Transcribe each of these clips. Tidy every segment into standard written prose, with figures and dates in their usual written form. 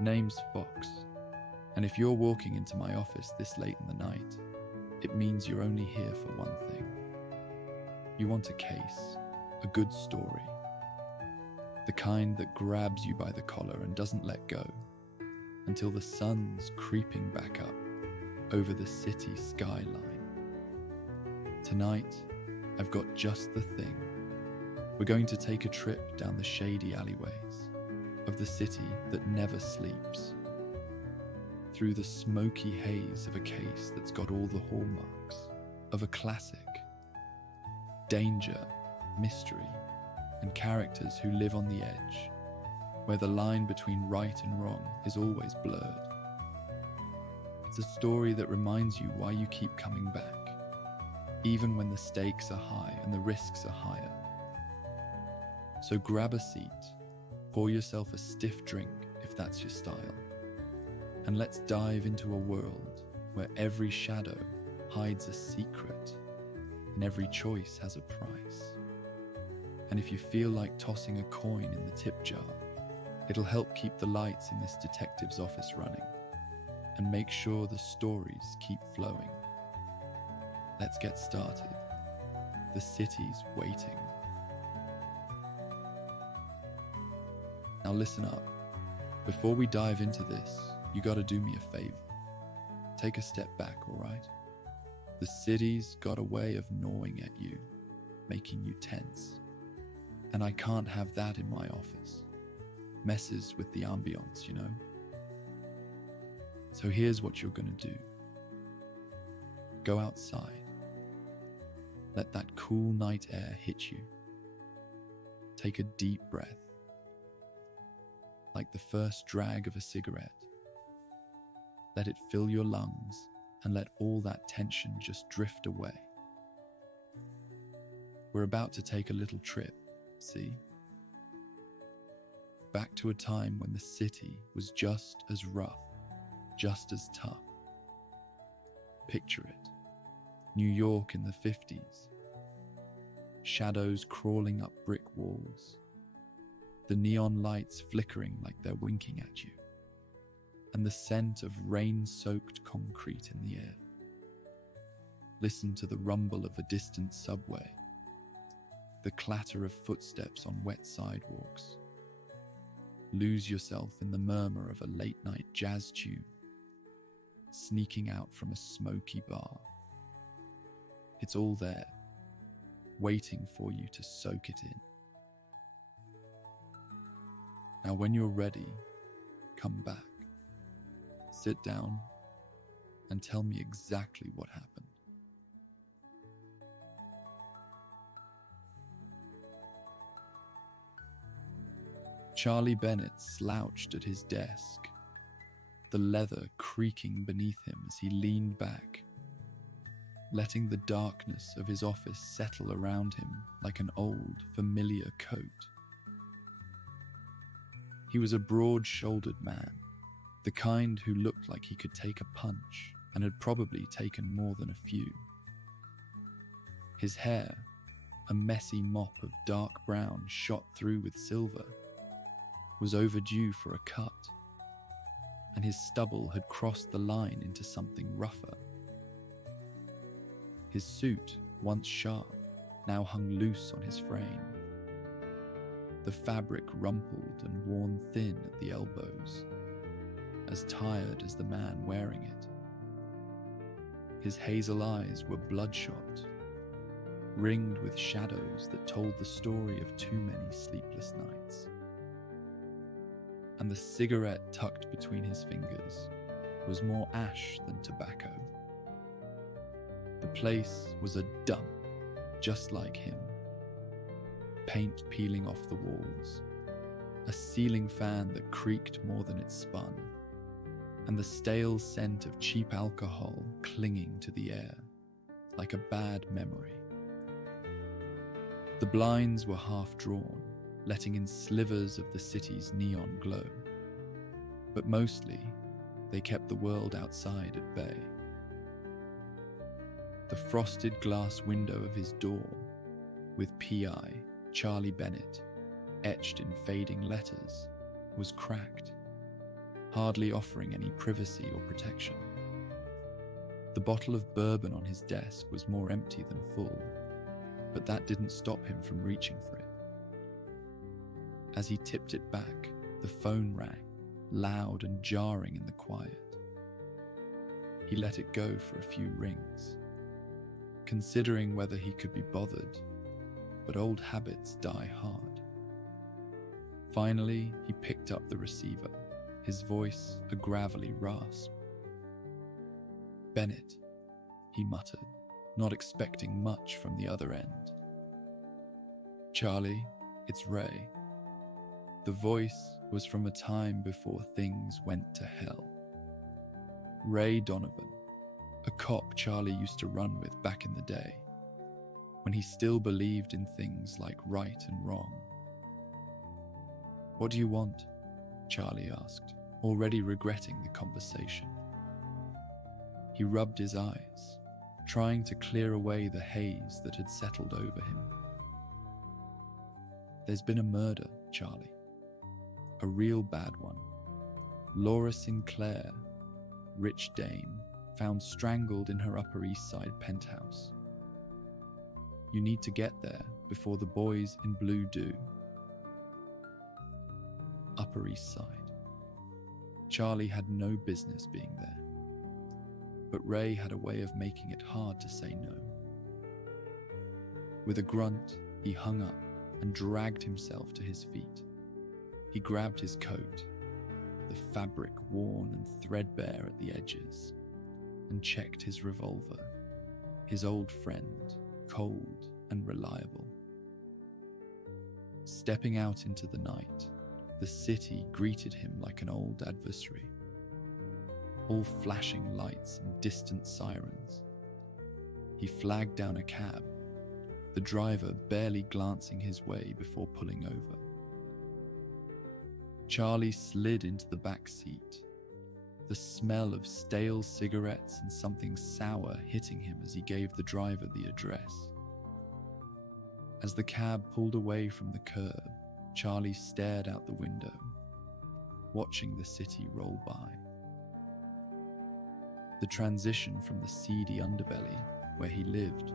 The name's Fox, and if you're walking into my office this late in the night, it means you're only here for one thing. You want a case, a good story, the kind that grabs you by the collar and doesn't let go until the sun's creeping back up over the city skyline. Tonight, I've got just the thing. We're going to take a trip down the shady alleyways of the city that never sleeps, through the smoky haze of a case that's got all the hallmarks of a classic. Danger, mystery, and characters who live on the edge, where the line between right and wrong is always blurred. It's a story that reminds you why you keep coming back, even when the stakes are high and the risks are higher. So grab a seat, pour yourself a stiff drink if that's your style, and let's dive into a world where every shadow hides a secret and every choice has a price. And if you feel like tossing a coin in the tip jar, it'll help keep the lights in this detective's office running and make sure the stories keep flowing. Let's get started. The city's waiting. Now listen up. Before we dive into this, you gotta do me a favor. Take a step back, alright? The city's got a way of gnawing at you, making you tense. And I can't have that in my office. Messes with the ambience, you know? So here's what you're gonna do. Go outside. Let that cool night air hit you. Take a deep breath, like the first drag of a cigarette. Let it fill your lungs and let all that tension just drift away. We're about to take a little trip, see? Back to a time when the city was just as rough, just as tough. Picture it. New York in the 50s. Shadows crawling up brick walls. The neon lights flickering like they're winking at you. And the scent of rain-soaked concrete in the air. Listen to the rumble of a distant subway. The clatter of footsteps on wet sidewalks. Lose yourself in the murmur of a late-night jazz tune, sneaking out from a smoky bar. It's all there, waiting for you to soak it in. Now when you're ready, come back, sit down, and tell me exactly what happened. Charlie Bennet slouched at his desk, the leather creaking beneath him as he leaned back, letting the darkness of his office settle around him like an old, familiar coat. He was a broad-shouldered man, the kind who looked like he could take a punch and had probably taken more than a few. His hair, a messy mop of dark brown shot through with silver, was overdue for a cut, and his stubble had crossed the line into something rougher. His suit, once sharp, now hung loose on his frame, the fabric rumpled and worn thin at the elbows, as tired as the man wearing it. His hazel eyes were bloodshot, ringed with shadows that told the story of too many sleepless nights. And the cigarette tucked between his fingers was more ash than tobacco. The place was a dump, just like him. Paint peeling off the walls, a ceiling fan that creaked more than it spun, and the stale scent of cheap alcohol clinging to the air, like a bad memory. The blinds were half drawn, letting in slivers of the city's neon glow. But mostly, they kept the world outside at bay. The frosted glass window of his door, with P.I. Charlie Bennet etched in fading letters, was cracked. hardly offering any privacy or protection. The bottle of bourbon on his desk was more empty than full, but that didn't stop him from reaching for it. As he tipped it back, the phone rang, loud and jarring in the quiet. He let it go for a few rings, considering whether he could be bothered, but old habits die hard. Finally, he picked up the receiver, his voice a gravelly rasp. "Bennet," he muttered, not expecting much from the other end. "Charlie, it's Ray." The voice was from a time before things went to hell. Ray Donovan, a cop Charlie used to run with back in the day, when he still believed in things like right and wrong. "What do you want?" Charlie asked, already regretting the conversation. He rubbed his eyes, trying to clear away the haze that had settled over him. "There's been a murder, Charlie. A real bad one. Laura Sinclair, rich dame, found strangled in her Upper East Side penthouse. You need to get there before the boys in blue do." Upper East Side. Charlie had no business being there, but Ray had a way of making it hard to say no. With a grunt, he hung up and dragged himself to his feet. He grabbed his coat, the fabric worn and threadbare at the edges, and checked his revolver, his old friend, cold and reliable. Stepping out into the night, the city greeted him like an old adversary, all flashing lights and distant sirens. He flagged down a cab, the driver barely glancing his way before pulling over. Charlie slid into the back seat, the smell of stale cigarettes and something sour hitting him as he gave the driver the address. As the cab pulled away from the curb, Charlie stared out the window, watching the city roll by. The transition from the seedy underbelly, where he lived,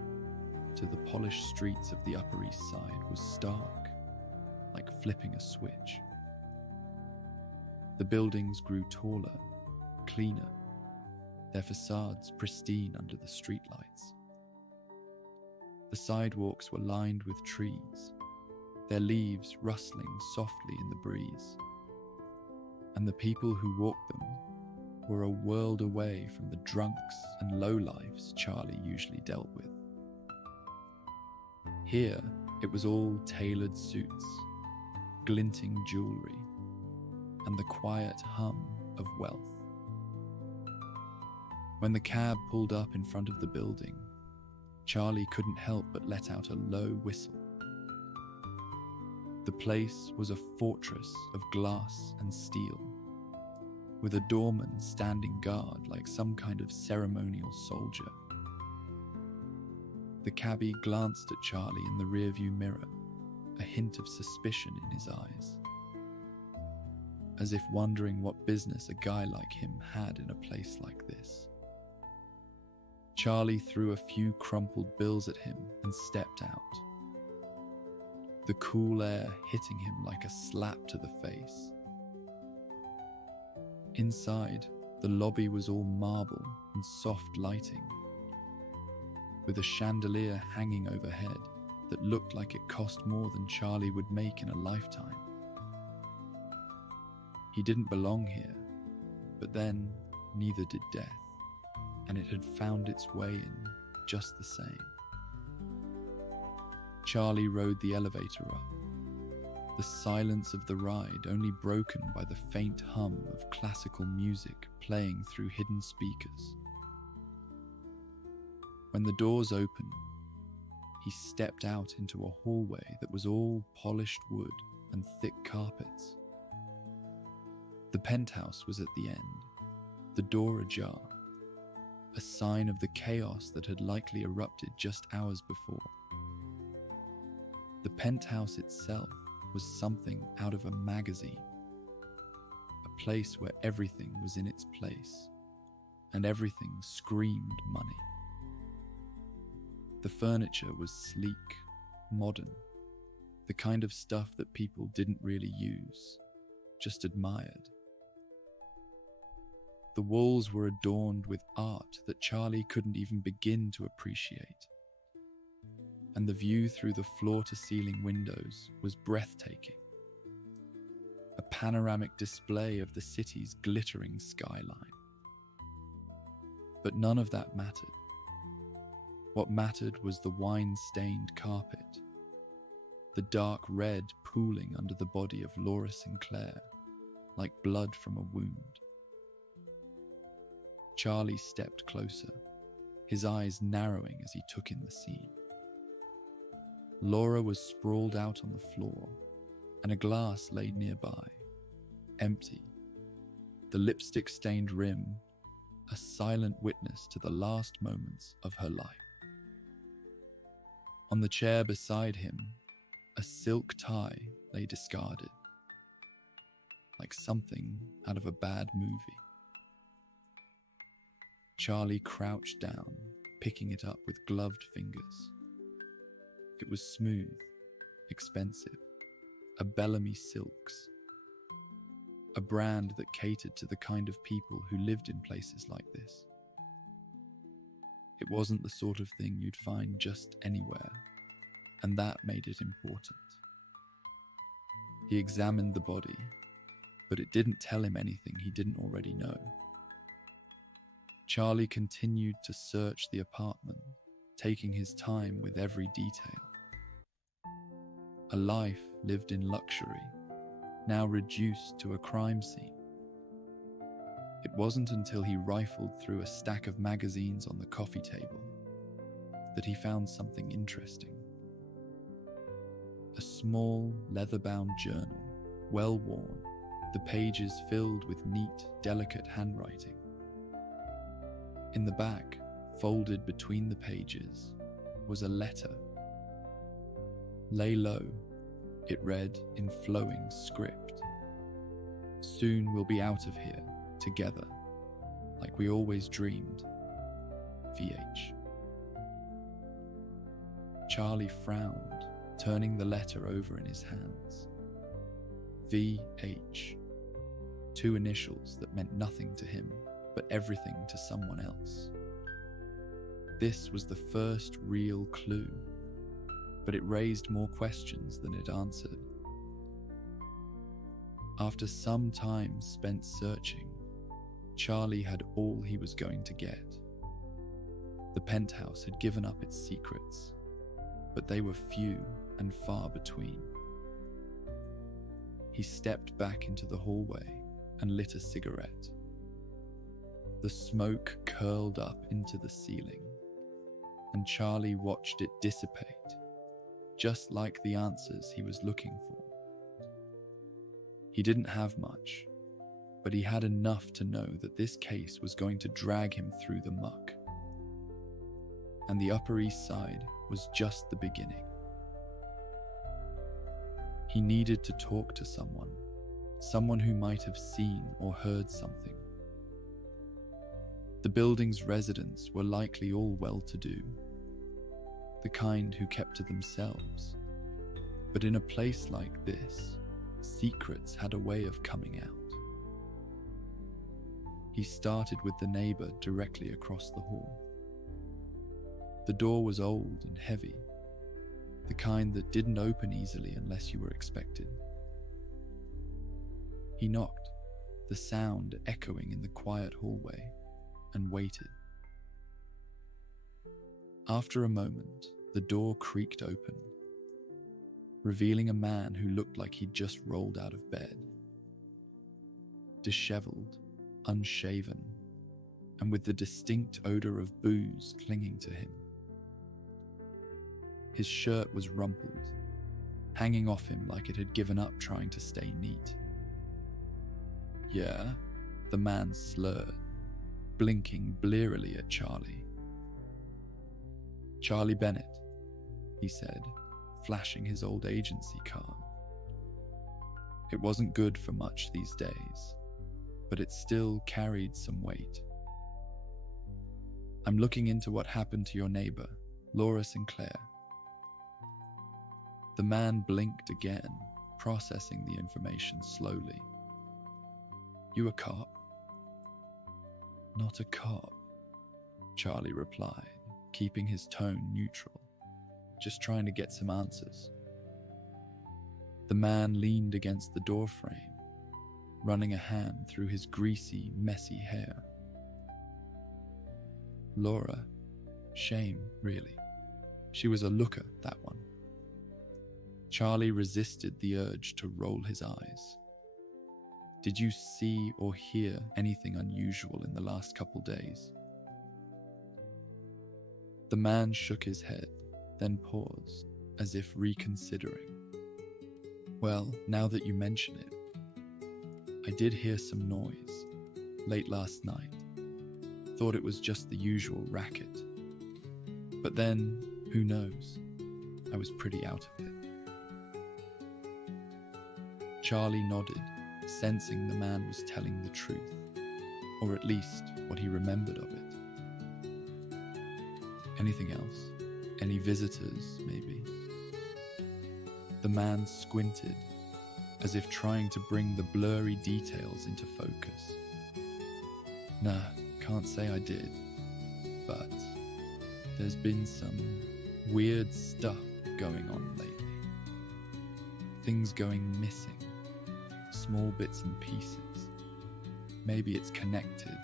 to the polished streets of the Upper East Side was stark, like flipping a switch. The buildings grew taller, cleaner, their facades pristine under the streetlights. The sidewalks were lined with trees, their leaves rustling softly in the breeze, and the people who walked them were a world away from the drunks and lowlifes Charlie usually dealt with. Here, it was all tailored suits, glinting jewelry, and the quiet hum of wealth. When the cab pulled up in front of the building, Charlie couldn't help but let out a low whistle. The place was a fortress of glass and steel, with a doorman standing guard like some kind of ceremonial soldier. The cabbie glanced at Charlie in the rearview mirror, a hint of suspicion in his eyes, as if wondering what business a guy like him had in a place like this. Charlie threw a few crumpled bills at him and stepped out, the cool air hitting him like a slap to the face. Inside, the lobby was all marble and soft lighting, with a chandelier hanging overhead that looked like it cost more than Charlie would make in a lifetime. He didn't belong here, but then neither did death, and it had found its way in just the same. Charlie rode the elevator up, the silence of the ride only broken by the faint hum of classical music playing through hidden speakers. When the doors opened, he stepped out into a hallway that was all polished wood and thick carpets. The penthouse was at the end, the door ajar, a sign of the chaos that had likely erupted just hours before. The penthouse itself was something out of a magazine, a place where everything was in its place, and everything screamed money. The furniture was sleek, modern, the kind of stuff that people didn't really use, just admired. The walls were adorned with art that Charlie couldn't even begin to appreciate, and the view through the floor-to-ceiling windows was breathtaking. A panoramic display of the city's glittering skyline. But none of that mattered. What mattered was the wine-stained carpet, the dark red pooling under the body of Laura Sinclair, like blood from a wound. Charlie stepped closer, his eyes narrowing as he took in the scene. Laura was sprawled out on the floor, and a glass lay nearby, empty, the lipstick-stained rim a silent witness to the last moments of her life. On the chair beside him, a silk tie lay discarded, like something out of a bad movie. Charlie crouched down, picking it up with gloved fingers. It was smooth, expensive, a Bellamy silks, a brand that catered to the kind of people who lived in places like this. It wasn't the sort of thing you'd find just anywhere, and that made it important. He examined the body, but it didn't tell him anything he didn't already know. Charlie continued to search the apartment, taking his time with every detail. A life lived in luxury, now reduced to a crime scene. It wasn't until he rifled through a stack of magazines on the coffee table that he found something interesting. A small, leather-bound journal, well worn, the pages filled with neat, delicate handwriting. In the back, folded between the pages, was a letter. Lay low, it read in flowing script. Soon we'll be out of here, together, like we always dreamed. VH. Charlie frowned, turning the letter over in his hands. VH. Two initials that meant nothing to him, but everything to someone else. This was the first real clue, but it raised more questions than it answered. After some time spent searching, Charlie had all he was going to get. The penthouse had given up its secrets, but they were few and far between. He stepped back into the hallway and lit a cigarette. The smoke curled up into the ceiling, and Charlie watched it dissipate, just like the answers he was looking for. He didn't have much, but he had enough to know that this case was going to drag him through the muck. And the Upper East Side was just the beginning. He needed to talk to someone who might have seen or heard something. The building's residents were likely all well-to-do, the kind who kept to themselves. But in a place like this, secrets had a way of coming out. He started with the neighbor directly across the hall. The door was old and heavy, the kind that didn't open easily unless you were expected. He knocked, the sound echoing in the quiet hallway, and waited. After a moment, the door creaked open, revealing a man who looked like he'd just rolled out of bed. Disheveled, unshaven, and with the distinct odor of booze clinging to him. His shirt was rumpled, hanging off him like it had given up trying to stay neat. Yeah, the man slurred, blinking blearily at Charlie. Charlie Bennet, he said, flashing his old agency card. It wasn't good for much these days. but it still carried some weight. I'm looking into what happened to your neighbor, Laura Sinclair. The man blinked again, processing the information slowly. You a cop? Not a cop, Charlie replied, keeping his tone neutral, just trying to get some answers. The man leaned against the doorframe, running a hand through his greasy, messy hair. Laura, shame, really. She was a looker, that one. Charlie resisted the urge to roll his eyes. Did you see or hear anything unusual in the last couple days? The man shook his head, then paused, as if reconsidering. Well, now that you mention it, I did hear some noise late last night. Thought it was just the usual racket. But then, who knows? I was pretty out of it. Charlie nodded, sensing the man was telling the truth, or at least what he remembered of it. Anything else? Any visitors, maybe? The man squinted, as if trying to bring the blurry details into focus. Nah, can't say I did, but there's been some weird stuff going on lately. Things going missing, small bits and pieces. Maybe it's connected,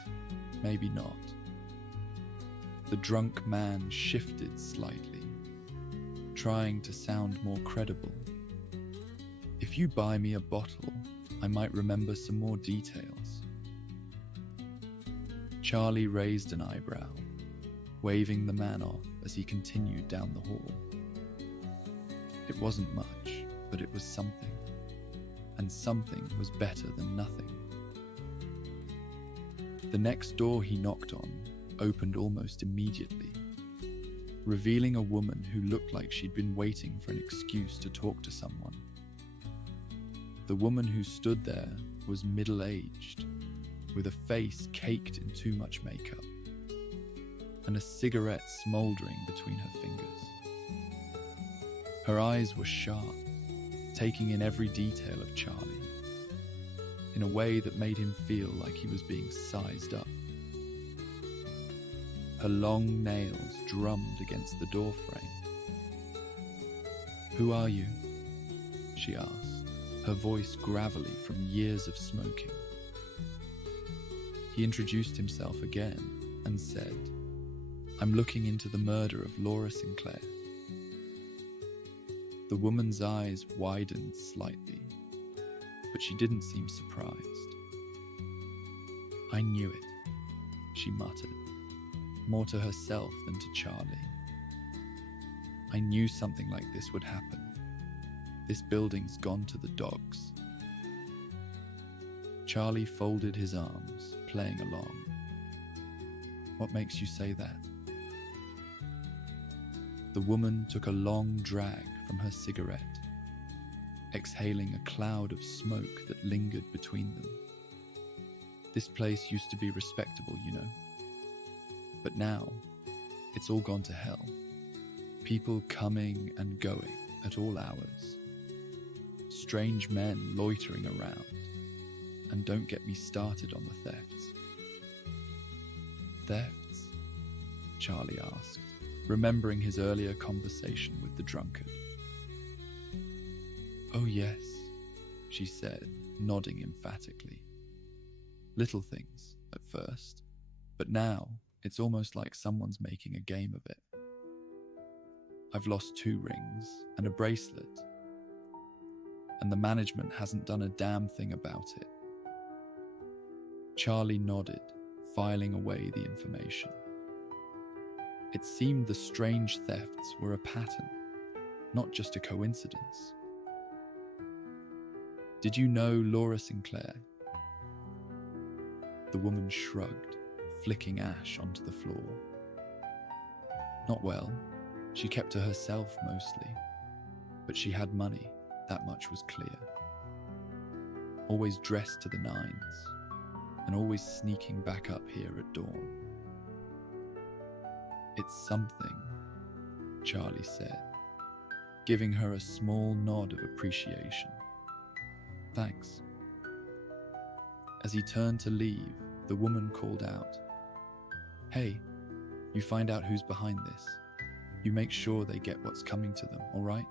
maybe not. The drunk man shifted slightly, trying to sound more credible. If you buy me a bottle, I might remember some more details. Charlie raised an eyebrow, waving the man off as he continued down the hall. It wasn't much, but it was something, and something was better than nothing. The next door he knocked on opened almost immediately, revealing a woman who looked like she'd been waiting for an excuse to talk to someone. The woman who stood there was middle-aged, with a face caked in too much makeup, and a cigarette smouldering between her fingers. Her eyes were sharp, taking in every detail of Charlie, in a way that made him feel like he was being sized up. Her long nails drummed against the doorframe. "Who are you?" she asked, her voice gravelly from years of smoking. He introduced himself again and said, "I'm looking into the murder of Laura Sinclair." The woman's eyes widened slightly, but she didn't seem surprised. "I knew it," she muttered, more to herself than to Charlie. "I knew something like this would happen. This building's gone to the dogs." Charlie folded his arms, playing along. "What makes you say that?" The woman took a long drag from her cigarette, exhaling a cloud of smoke that lingered between them. "This place used to be respectable, you know. But now, it's all gone to hell. People coming and going at all hours. Strange men loitering around. And don't get me started on the thefts." "Thefts?" Charlie asked, remembering his earlier conversation with the drunkard. "Oh yes," she said, nodding emphatically. "Little things, at first, but now it's almost like someone's making a game of it. I've lost 2 rings and a bracelet, and the management hasn't done a damn thing about it." Charlie nodded, filing away the information. It seemed the strange thefts were a pattern, not just a coincidence. "Did you know Laura Sinclair?" The woman shrugged, flicking ash onto the floor. "Not well. She kept to herself mostly. But she had money, that much was clear. Always dressed to the nines. and always sneaking back up here at dawn. It's something, Charlie said, giving her a small nod of appreciation. Thanks. As he turned to leave, the woman called out, "Hey, you find out who's behind this. You make sure they get what's coming to them, all right?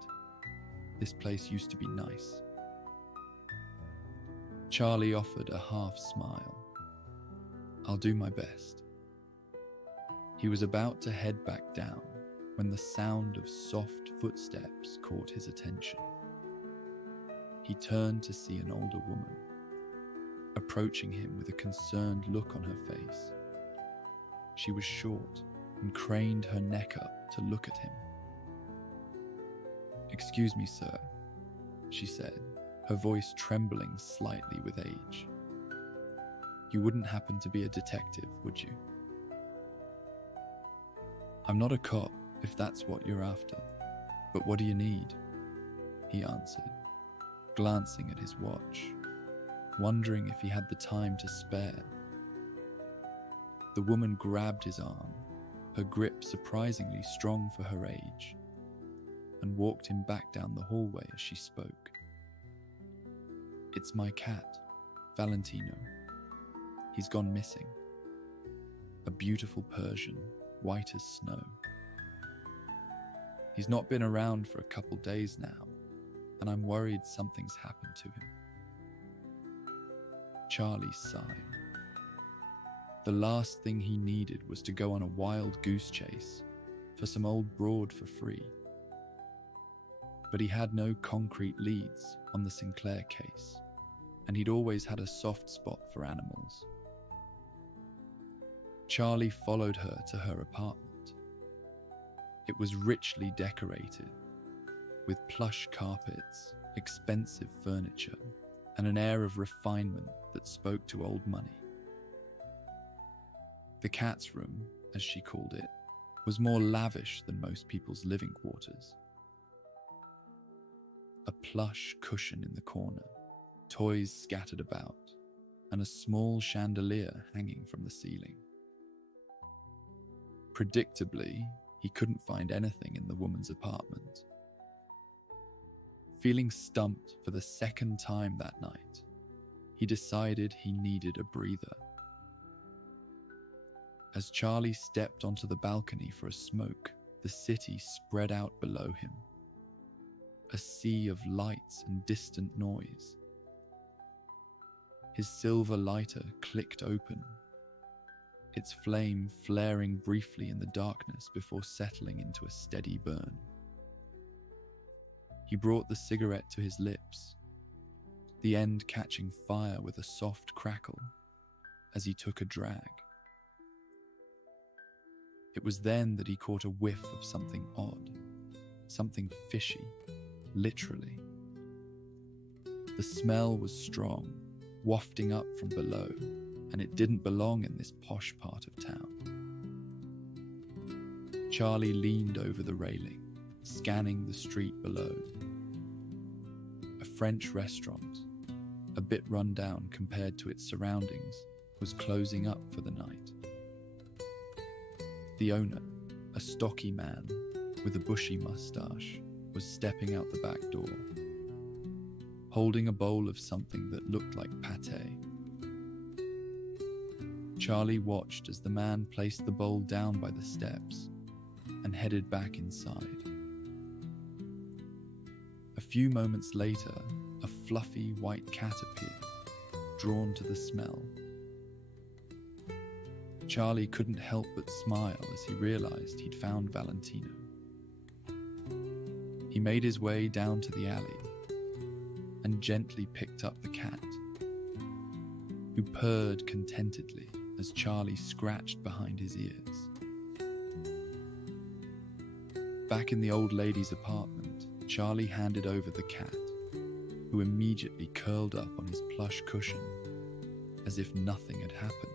This place used to be nice." Charlie offered a half smile. "I'll do my best." He was about to head back down when the sound of soft footsteps caught his attention. He turned to see an older woman, approaching him with a concerned look on her face. She was short and craned her neck up to look at him. "Excuse me, sir," she said, her voice trembling slightly with age. "You wouldn't happen to be a detective, would you?" "I'm not a cop, if that's what you're after. But what do you need?" he answered, glancing at his watch, wondering if he had the time to spare. The woman grabbed his arm, her grip surprisingly strong for her age, and walked him back down the hallway as she spoke. "It's my cat, Valentino. He's gone missing. A beautiful Persian, white as snow. He's not been around for a couple days now, and I'm worried something's happened to him." Charlie sighed. The last thing he needed was to go on a wild goose chase for some old broad for free. But he had no concrete leads on the Sinclair case, and he'd always had a soft spot for animals. Charlie followed her to her apartment. It was richly decorated, with plush carpets, expensive furniture, and an air of refinement that spoke to old money. The cat's room, as she called it, was more lavish than most people's living quarters. A plush cushion in the corner, toys scattered about, and a small chandelier hanging from the ceiling. Predictably, he couldn't find anything in the woman's apartment. Feeling stumped for the second time that night, he decided he needed a breather. As Charlie stepped onto the balcony for a smoke, the city spread out below him. A sea of lights and distant noise. His silver lighter clicked open, its flame flaring briefly in the darkness before settling into a steady burn. He brought the cigarette to his lips, the end catching fire with a soft crackle as he took a drag. It was then that he caught a whiff of something odd, something fishy, literally. The smell was strong, wafting up from below, and it didn't belong in this posh part of town. Charlie leaned over the railing, scanning the street below. A French restaurant, a bit run down compared to its surroundings, was closing up for the night. The owner, a stocky man with a bushy mustache, was stepping out the back door, holding a bowl of something that looked like pâté. Charlie watched as the man placed the bowl down by the steps and headed back inside. A few moments later, a fluffy white cat appeared, drawn to the smell. Charlie couldn't help but smile as he realized he'd found Valentino. He made his way down to the alley and gently picked up the cat, who purred contentedly as Charlie scratched behind his ears. Back in the old lady's apartment, Charlie handed over the cat, who immediately curled up on his plush cushion as if nothing had happened.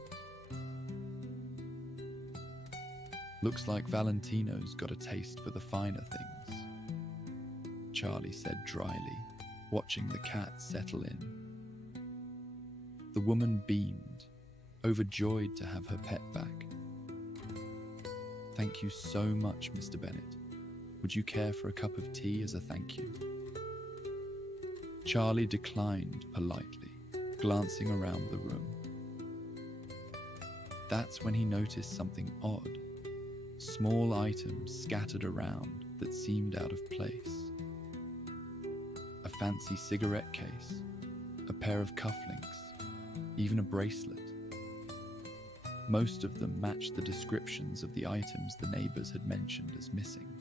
"Looks like Valentino's got a taste for the finer things," Charlie said dryly, watching the cat settle in. The woman beamed, overjoyed to have her pet back. "Thank you so much, Mr. Bennet. Would you care for a cup of tea as a thank you?" Charlie declined politely, glancing around the room. That's when he noticed something odd, small items scattered around that seemed out of place. A fancy cigarette case, a pair of cufflinks, even a bracelet. Most of them matched the descriptions of the items the neighbors had mentioned as missing.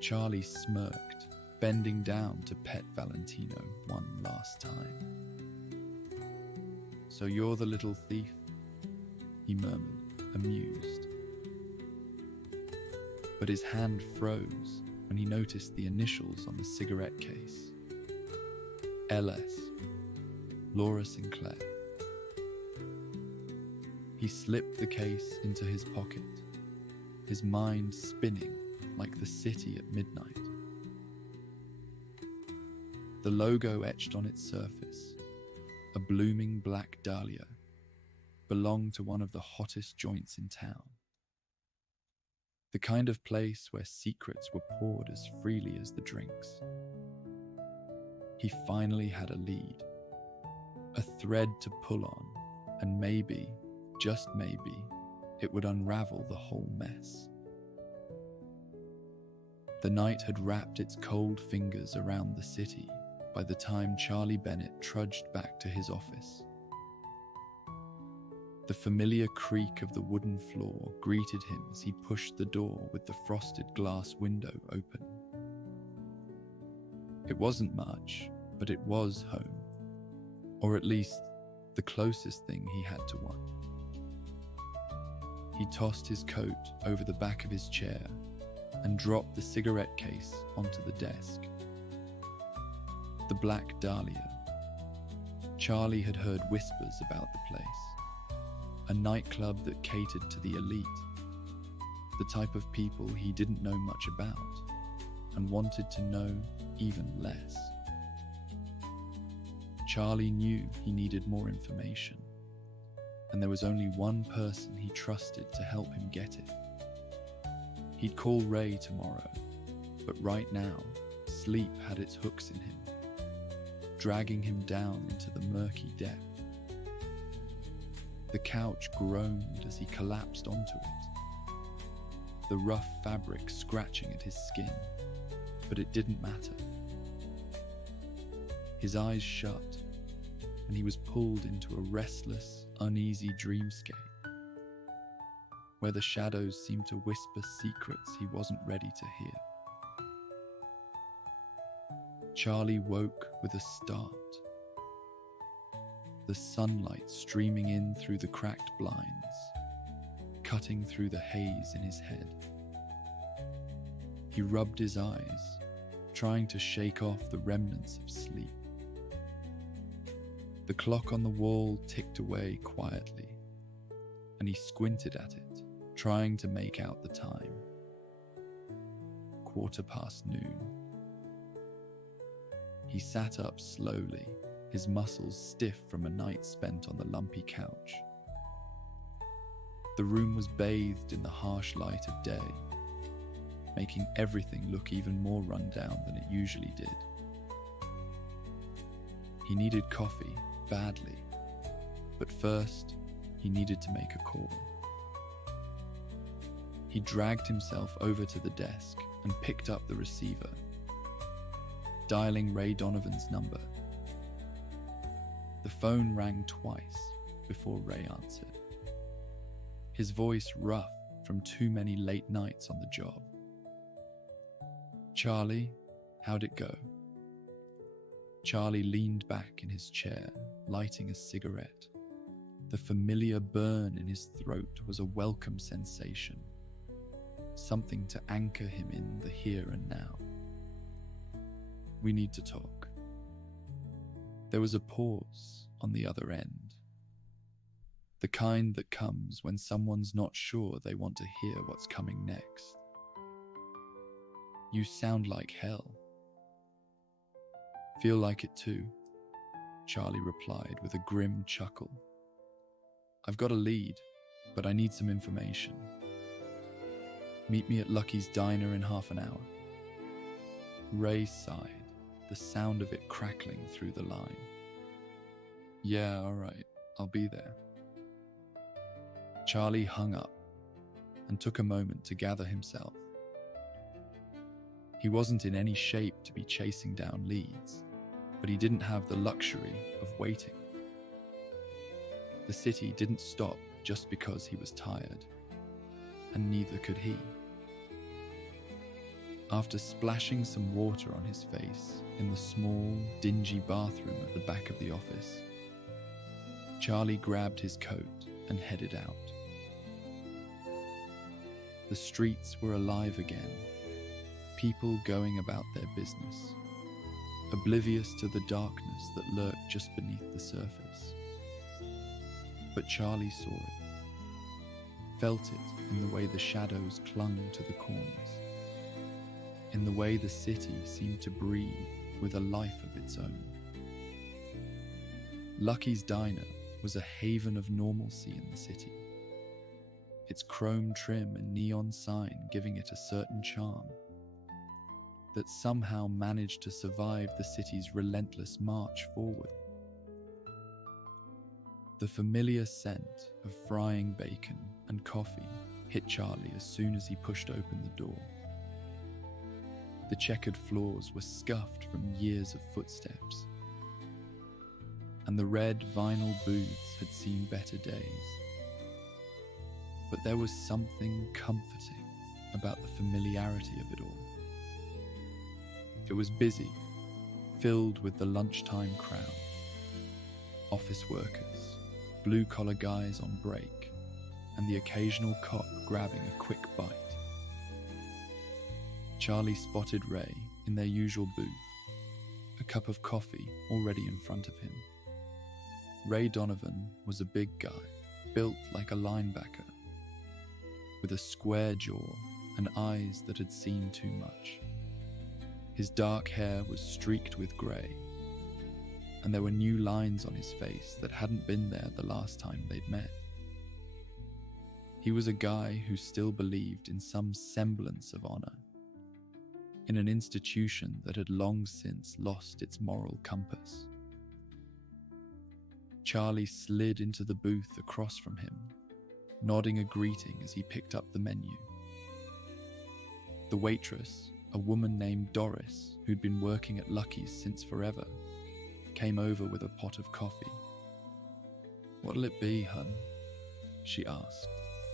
Charlie smirked, bending down to pet Valentino one last time. "So you're the little thief?" he murmured, amused. But his hand froze when he noticed the initials on the cigarette case. LS, Laura Sinclair. He slipped the case into his pocket, his mind spinning like the city at midnight. The logo etched on its surface, a blooming black dahlia, belonged to one of the hottest joints in town. The kind of place where secrets were poured as freely as the drinks. He finally had a lead, a thread to pull on, and maybe, just maybe, it would unravel the whole mess. The night had wrapped its cold fingers around the city by the time Charlie Bennet trudged back to his office. The familiar creak of the wooden floor greeted him as he pushed the door with the frosted glass window open. It wasn't much, but it was home, or at least the closest thing he had to one. He tossed his coat over the back of his chair and dropped the cigarette case onto the desk. The Black Dahlia. Charlie had heard whispers about the place. A nightclub that catered to the elite. The type of people he didn't know much about and wanted to know even less. Charlie knew he needed more information, and there was only one person he trusted to help him get it. He'd call Ray tomorrow, but right now, sleep had its hooks in him, dragging him down into the murky depth. The couch groaned as he collapsed onto it, the rough fabric scratching at his skin, but it didn't matter. His eyes shut, and he was pulled into a restless, uneasy dreamscape, where the shadows seemed to whisper secrets he wasn't ready to hear. Charlie woke with a start, the sunlight streaming in through the cracked blinds, cutting through the haze in his head. He rubbed his eyes, trying to shake off the remnants of sleep. The clock on the wall ticked away quietly, and he squinted at it, trying to make out the time. noon. He sat up slowly, his muscles stiff from a night spent on the lumpy couch. The room was bathed in the harsh light of day, making everything look even more run down than it usually did. He needed coffee, badly, but first, he needed to make a call. He dragged himself over to the desk and picked up the receiver, dialing Ray Donovan's number. The phone rang twice before Ray answered, his voice rough from too many late nights on the job. "Charlie, how'd it go?" Charlie leaned back in his chair, lighting a cigarette. The familiar burn in his throat was a welcome sensation, something to anchor him in the here and now. "We need to talk." There was a pause on the other end, the kind that comes when someone's not sure they want to hear what's coming next. "You sound like hell." "Feel like it too." Charlie replied with a grim chuckle. I've got a lead, but I need some information. Meet me at Lucky's diner in half an hour. Ray sighed, the sound of it crackling through the line. Yeah, all right, I'll be there. Charlie hung up and took a moment to gather himself. He wasn't in any shape to be chasing down leads, but he didn't have the luxury of waiting. The city didn't stop just because he was tired, and neither could he. After splashing some water on his face in the small, dingy bathroom at the back of the office, Charlie grabbed his coat and headed out. The streets were alive again, people going about their business, oblivious to the darkness that lurked just beneath the surface. But Charlie saw it, felt it in the way the shadows clung to the corners, in the way the city seemed to breathe with a life of its own. Lucky's Diner was a haven of normalcy in the city, its chrome trim and neon sign giving it a certain charm that somehow managed to survive the city's relentless march forward. The familiar scent of frying bacon and coffee hit Charlie as soon as he pushed open the door. The checkered floors were scuffed from years of footsteps, and the red vinyl booths had seen better days. But there was something comforting about the familiarity of it all. It was busy, filled with the lunchtime crowd, office workers, blue-collar guys on break, and the occasional cop grabbing a quick bite. Charlie spotted Ray in their usual booth, a cup of coffee already in front of him. Ray Donovan was a big guy, built like a linebacker, with a square jaw and eyes that had seen too much. His dark hair was streaked with grey, and there were new lines on his face that hadn't been there the last time they'd met. He was a guy who still believed in some semblance of honor, in an institution that had long since lost its moral compass. Charlie slid into the booth across from him, nodding a greeting as he picked up the menu. The waitress, a woman named Doris, who'd been working at Lucky's since forever, came over with a pot of coffee. "What'll it be, hun?" she asked,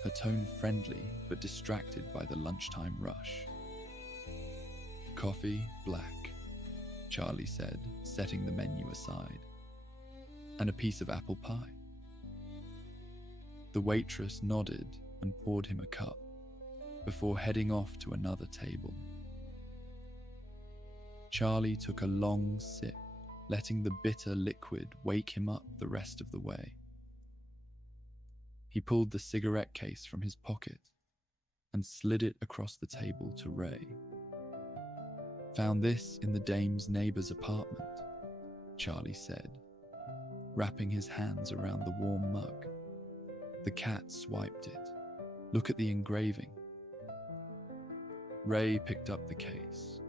her tone friendly but distracted by the lunchtime rush. "Coffee, black," Charlie said, setting the menu aside. "And a piece of apple pie." The waitress nodded and poured him a cup, before heading off to another table. Charlie took a long sip, letting the bitter liquid wake him up the rest of the way. He pulled the cigarette case from his pocket and slid it across the table to Ray. "Found this in the dame's neighbour's apartment," Charlie said, wrapping his hands around the warm mug. The cat swiped it. "Look at the engraving." Ray picked up the case,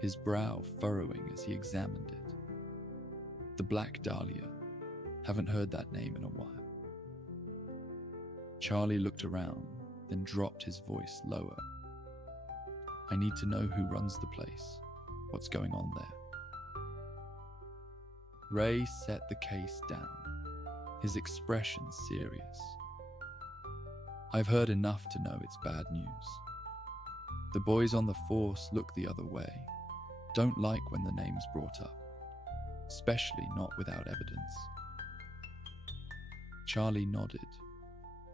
his brow furrowing as he examined it. "The Black Dahlia. Haven't heard that name in a while." Charlie looked around, then dropped his voice lower. "I need to know who runs the place. What's going on there?" Ray set the case down, his expression serious. "I've heard enough to know it's bad news. The boys on the force look the other way, don't like when the name's brought up, especially not without evidence." Charlie nodded,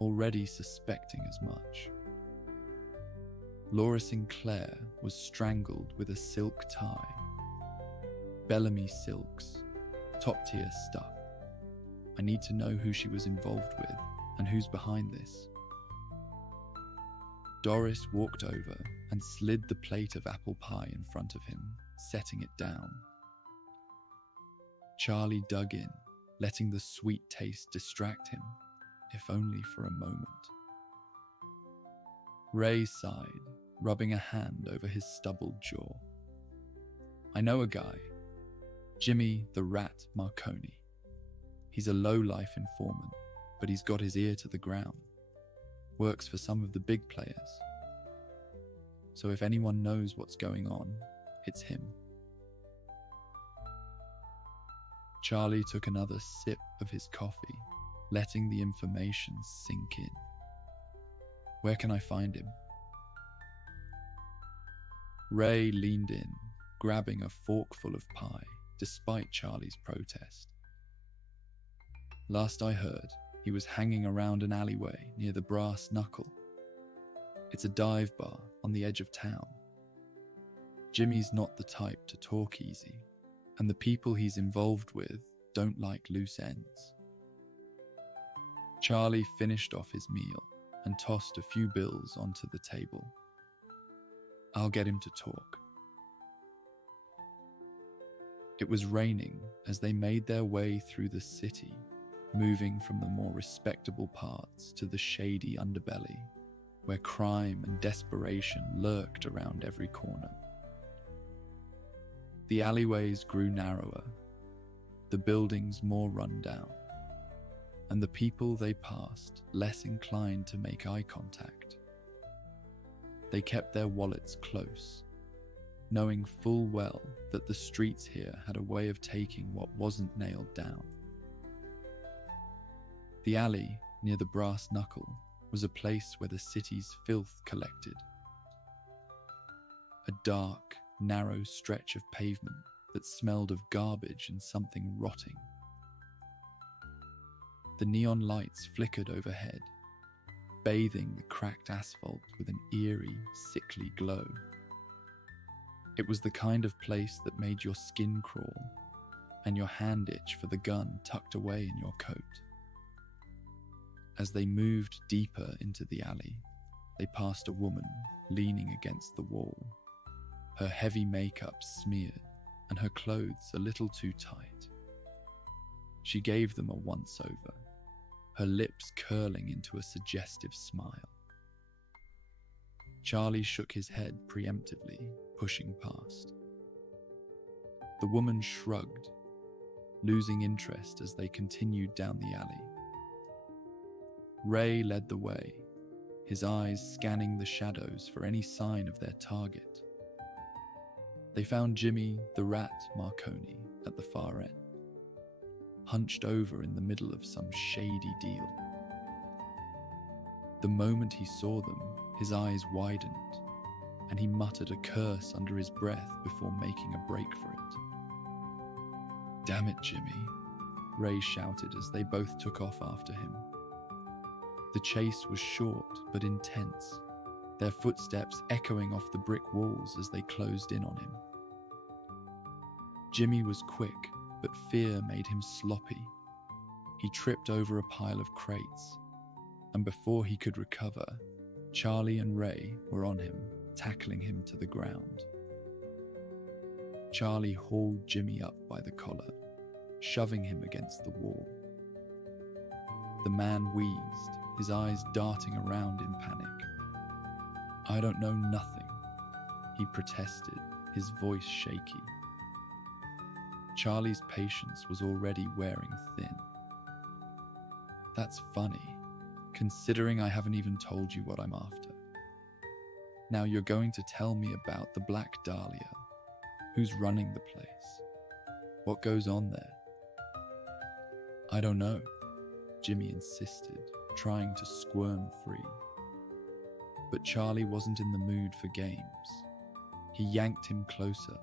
already suspecting as much. Laura Sinclair was strangled with a silk tie. Bellamy silks, top-tier stuff. I need to know who she was involved with and who's behind this. Doris walked over and slid the plate of apple pie in front of him, setting it down. Charlie dug in, letting the sweet taste distract him, if only for a moment. Ray sighed, rubbing a hand over his stubbled jaw. I know a guy, Jimmy the Rat Marconi. He's a low-life informant, but he's got his ear to the ground. Works for some of the big players. So if anyone knows what's going on, it's him. Charlie took another sip of his coffee, letting the information sink in. Where can I find him? Ray leaned in, grabbing a forkful of pie, despite Charlie's protest. Last I heard, he was hanging around an alleyway near the Brass Knuckle. It's a dive bar on the edge of town. Jimmy's not the type to talk easy, and the people he's involved with don't like loose ends. Charlie finished off his meal and tossed a few bills onto the table. I'll get him to talk. It was raining as they made their way through the city, moving from the more respectable parts to the shady underbelly, where crime and desperation lurked around every corner. The alleyways grew narrower, the buildings more run down, and the people they passed less inclined to make eye contact. They kept their wallets close, knowing full well that the streets here had a way of taking what wasn't nailed down. The alley near the Brass Knuckle was a place where the city's filth collected. A dark, narrow stretch of pavement that smelled of garbage and something rotting. The neon lights flickered overhead, bathing the cracked asphalt with an eerie, sickly glow. It was the kind of place that made your skin crawl and your hand itch for the gun tucked away in your coat. As they moved deeper into the alley, they passed a woman leaning against the wall, her heavy makeup smeared and her clothes a little too tight. She gave them a once-over, her lips curling into a suggestive smile. Charlie shook his head preemptively, pushing past. The woman shrugged, losing interest as they continued down the alley. Ray led the way, his eyes scanning the shadows for any sign of their target. They found Jimmy the Rat Marconi at the far end, hunched over in the middle of some shady deal. The moment he saw them, his eyes widened, and he muttered a curse under his breath before making a break for it. "Damn it, Jimmy," Ray shouted as they both took off after him. The chase was short but intense, their footsteps echoing off the brick walls as they closed in on him. Jimmy was quick, but fear made him sloppy. He tripped over a pile of crates, and before he could recover, Charlie and Ray were on him, tackling him to the ground. Charlie hauled Jimmy up by the collar, shoving him against the wall. The man wheezed, his eyes darting around in panic. "I don't know nothing," he protested, his voice shaky. Charlie's patience was already wearing thin. "That's funny, considering I haven't even told you what I'm after. Now you're going to tell me about the Black Dahlia. Who's running the place? What goes on there?" "I don't know," Jimmy insisted, trying to squirm free. But Charlie wasn't in the mood for games. He yanked him closer,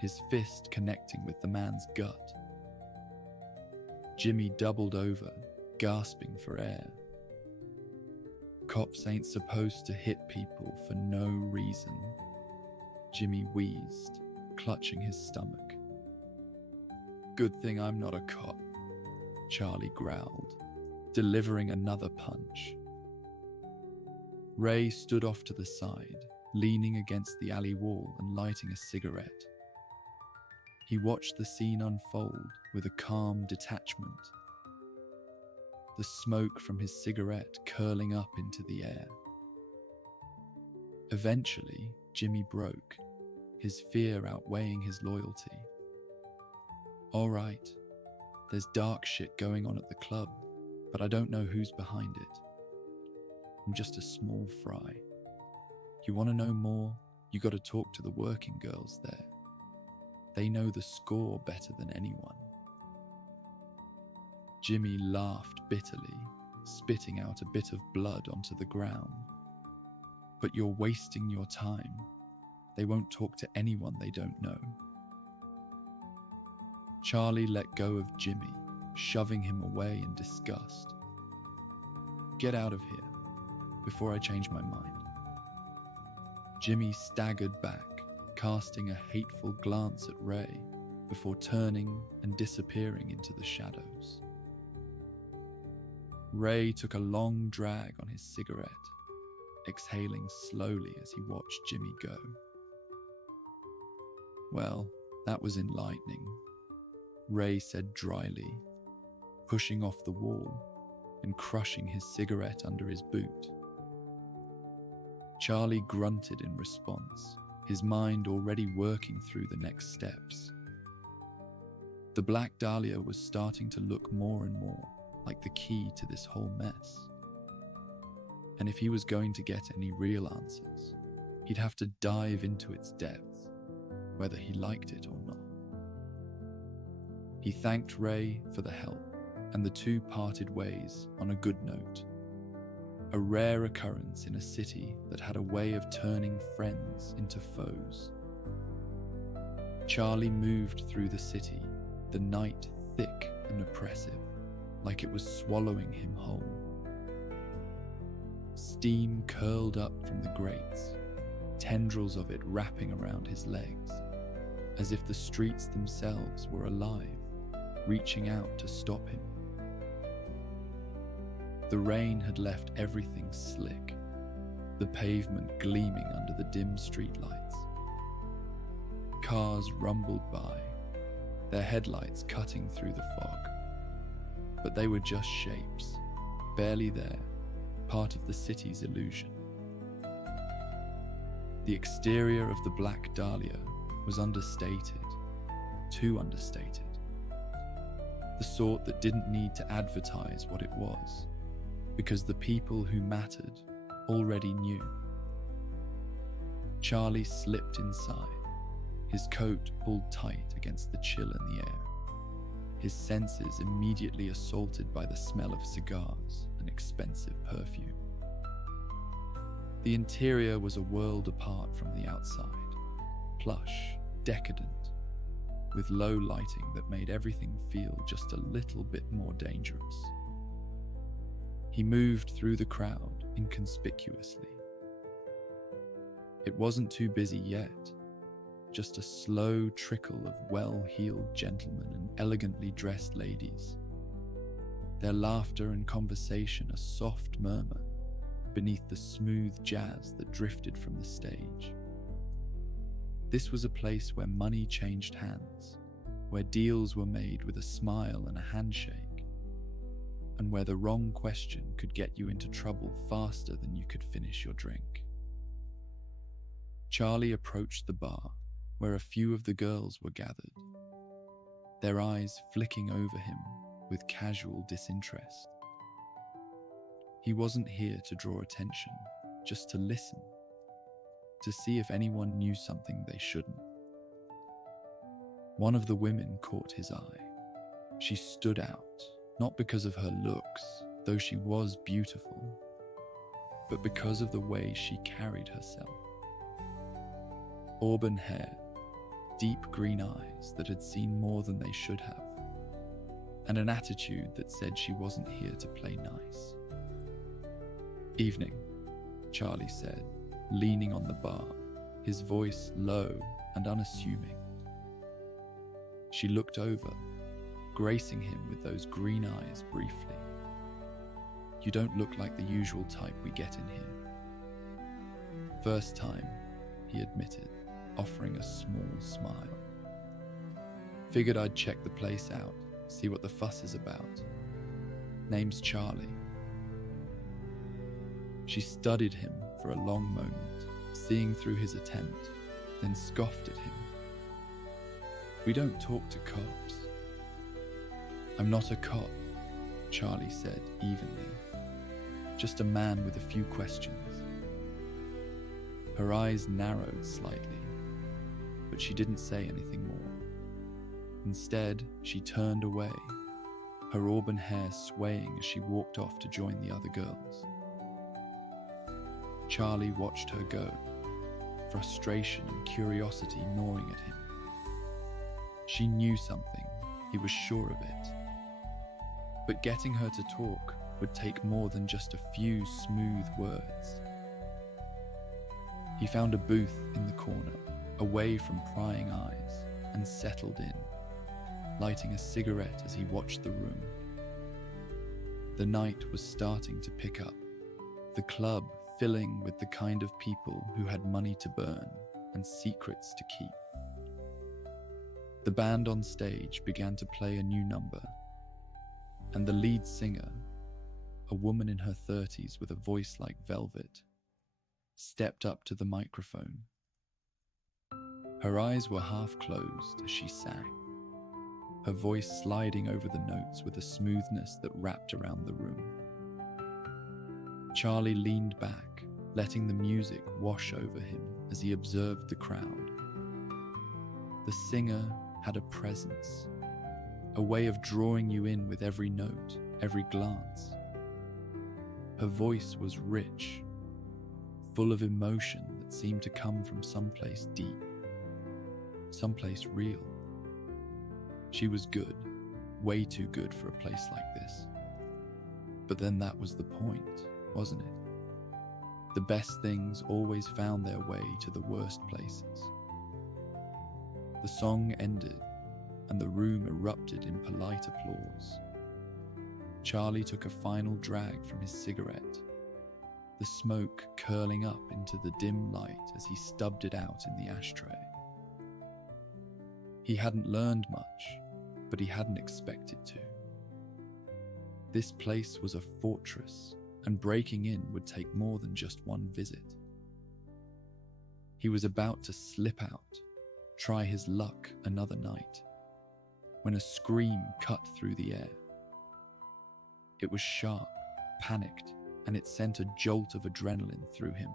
his fist connecting with the man's gut. Jimmy doubled over, gasping for air. "Cops ain't supposed to hit people for no reason," Jimmy wheezed, clutching his stomach. "Good thing I'm not a cop," Charlie growled, delivering another punch. Ray stood off to the side, leaning against the alley wall and lighting a cigarette. He watched the scene unfold with a calm detachment, the smoke from his cigarette curling up into the air. Eventually, Jimmy broke, his fear outweighing his loyalty. "All right, there's dark shit going on at the club, but I don't know who's behind it. I'm just a small fry. You want to know more? You got to talk to the working girls there. They know the score better than anyone." Jimmy laughed bitterly, spitting out a bit of blood onto the ground. "But you're wasting your time. They won't talk to anyone they don't know." Charlie let go of Jimmy, shoving him away in disgust. "Get out of here, before I change my mind." Jimmy staggered back, casting a hateful glance at Ray, before turning and disappearing into the shadows. Ray took a long drag on his cigarette, exhaling slowly as he watched Jimmy go. "Well, that was enlightening," Ray said dryly, pushing off the wall and crushing his cigarette under his boot. Charlie grunted in response, his mind already working through the next steps. The Black Dahlia was starting to look more and more like the key to this whole mess. And if he was going to get any real answers, he'd have to dive into its depths, whether he liked it or not. He thanked Ray for the help, and the two parted ways on a good note. A rare occurrence in a city that had a way of turning friends into foes. Charlie moved through the city, the night thick and oppressive, like it was swallowing him whole. Steam curled up from the grates, tendrils of it wrapping around his legs, as if the streets themselves were alive, reaching out to stop him. The rain had left everything slick, the pavement gleaming under the dim streetlights. Cars rumbled by, their headlights cutting through the fog. But they were just shapes, barely there, part of the city's illusion. The exterior of the Black Dahlia was understated, too understated. The sort that didn't need to advertise what it was, because the people who mattered already knew. Charlie slipped inside, his coat pulled tight against the chill in the air, his senses immediately assaulted by the smell of cigars and expensive perfume. The interior was a world apart from the outside, plush, decadent, with low lighting that made everything feel just a little bit more dangerous. He moved through the crowd inconspicuously. It wasn't too busy yet, just a slow trickle of well-heeled gentlemen and elegantly dressed ladies. Their laughter and conversation a soft murmur beneath the smooth jazz that drifted from the stage. This was a place where money changed hands, where deals were made with a smile and a handshake, and where the wrong question could get you into trouble faster than you could finish your drink. Charlie approached the bar, where a few of the girls were gathered, their eyes flicking over him with casual disinterest. He wasn't here to draw attention, just to listen, to see if anyone knew something they shouldn't. One of the women caught his eye. She stood out, not because of her looks, though she was beautiful, but because of the way she carried herself. Auburn hair, deep green eyes that had seen more than they should have, and an attitude that said she wasn't here to play nice. "Evening," Charlie said, leaning on the bar, his voice low and unassuming. She looked over, gracing him with those green eyes briefly. "You don't look like the usual type we get in here." "First time," he admitted, offering a small smile. Figured I'd check the place out, see what the fuss is about. Name's Charlie. She studied him for a long moment, seeing through his attempt, then scoffed at him. We don't talk to cops. I'm not a cop, Charlie said evenly. Just a man with a few questions. Her eyes narrowed slightly, but she didn't say anything more. Instead, she turned away, her auburn hair swaying as she walked off to join the other girls. Charlie watched her go, frustration and curiosity gnawing at him. She knew something, he was sure of it. But getting her to talk would take more than just a few smooth words. He found a booth in the corner, away from prying eyes, and settled in, lighting a cigarette as he watched the room. The night was starting to pick up, the club filling with the kind of people who had money to burn and secrets to keep. The band on stage began to play a new number, and the lead singer, a woman in her 30s with a voice like velvet, stepped up to the microphone. Her eyes were half closed as she sang, her voice sliding over the notes with a smoothness that wrapped around the room. Charlie leaned back, letting the music wash over him as he observed the crowd. The singer had a presence, a way of drawing you in with every note, every glance. Her voice was rich, full of emotion that seemed to come from someplace deep, someplace real. She was good, way too good for a place like this. But then that was the point, wasn't it? The best things always found their way to the worst places. The song ended, and the room erupted in polite applause. Charlie took a final drag from his cigarette, the smoke curling up into the dim light as he stubbed it out in the ashtray. He hadn't learned much, but he hadn't expected to. This place was a fortress, and breaking in would take more than just one visit. He was about to slip out, try his luck another night, when a scream cut through the air. It was sharp, panicked, and it sent a jolt of adrenaline through him.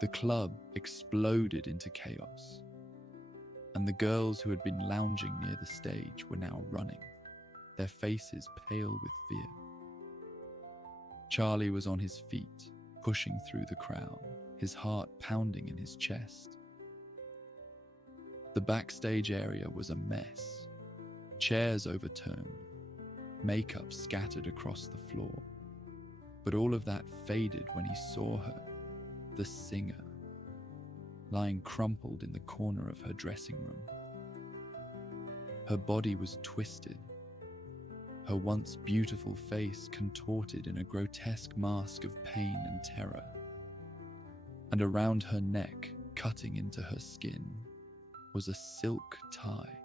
The club exploded into chaos, and the girls who had been lounging near the stage were now running, their faces pale with fear. Charlie was on his feet, pushing through the crowd, his heart pounding in his chest. The backstage area was a mess. Chairs overturned, makeup scattered across the floor. But all of that faded when he saw her, the singer, lying crumpled in the corner of her dressing room. Her body was twisted, her once beautiful face contorted in a grotesque mask of pain and terror. And around her neck, cutting into her skin, was a silk tie.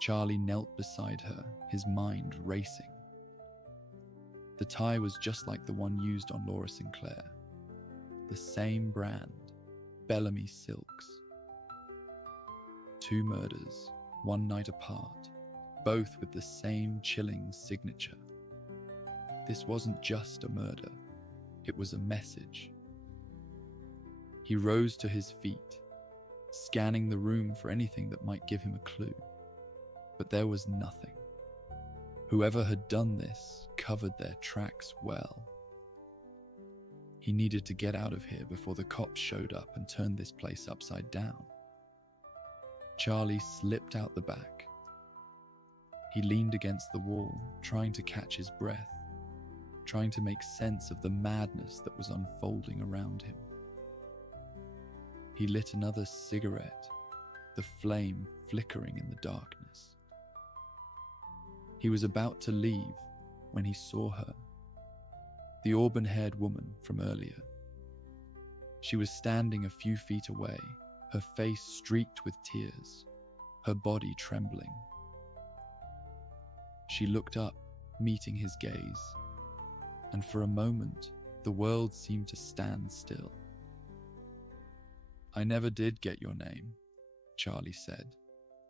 Charlie knelt beside her, his mind racing. The tie was just like the one used on Laura Sinclair. The same brand, Bellamy silks. 2 murders, 1 night apart, both with the same chilling signature. This wasn't just a murder, it was a message. He rose to his feet, scanning the room for anything that might give him a clue. But there was nothing. Whoever had done this covered their tracks well. He needed to get out of here before the cops showed up and turned this place upside down. Charlie slipped out the back. He leaned against the wall, trying to catch his breath, trying to make sense of the madness that was unfolding around him. He lit another cigarette, the flame flickering in the darkness. He was about to leave when he saw her, the auburn-haired woman from earlier. She was standing a few feet away, her face streaked with tears, her body trembling. She looked up, meeting his gaze, and for a moment, the world seemed to stand still. "I never did get your name," Charlie said,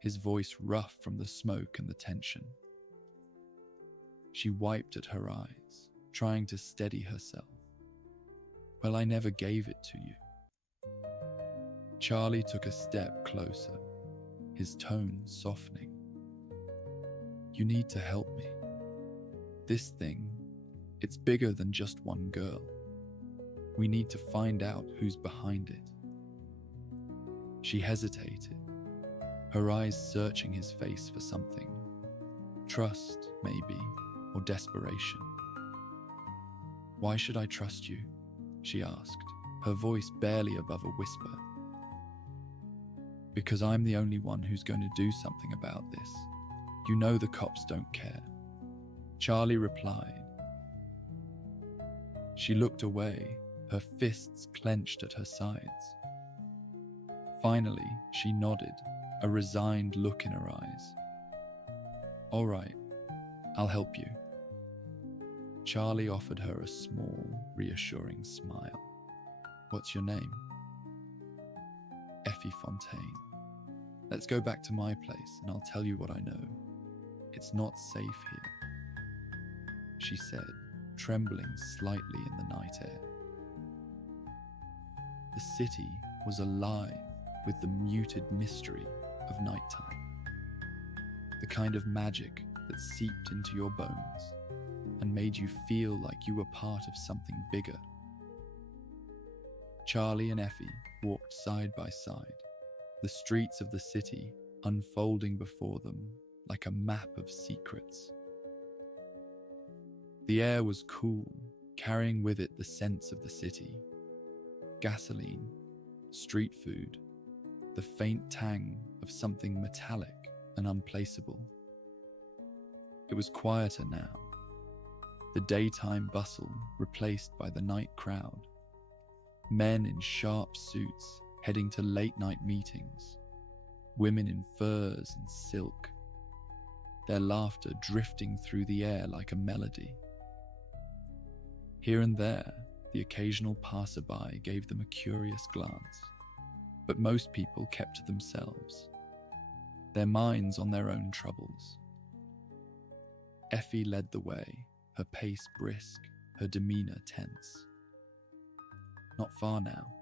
his voice rough from the smoke and the tension. She wiped at her eyes, trying to steady herself. "Well, I never gave it to you." Charlie took a step closer, his tone softening. "You need to help me. This thing, it's bigger than just one girl. We need to find out who's behind it." She hesitated, her eyes searching his face for something. Trust, maybe, or desperation. "Why should I trust you?" she asked, her voice barely above a whisper. "Because I'm the only one who's going to do something about this. You know the cops don't care," Charlie replied. She looked away, her fists clenched at her sides. Finally, she nodded, a resigned look in her eyes. "All right, I'll help you." Charlie offered her a small, reassuring smile. "What's your name?" "Effie Fontaine. Let's go back to my place and I'll tell you what I know. It's not safe here," she said, trembling slightly in the night air. The city was alive with the muted mystery of nighttime, the kind of magic that seeped into your bones and made you feel like you were part of something bigger. Charlie and Effie walked side by side, the streets of the city unfolding before them like a map of secrets. The air was cool, carrying with it the scents of the city. Gasoline, street food, the faint tang of something metallic and unplaceable. It was quieter now, the daytime bustle replaced by the night crowd. Men in sharp suits heading to late-night meetings, women in furs and silk, their laughter drifting through the air like a melody. Here and there, the occasional passerby gave them a curious glance, but most people kept to themselves, their minds on their own troubles. Effie led the way, her pace brisk, her demeanor tense. "Not far now,"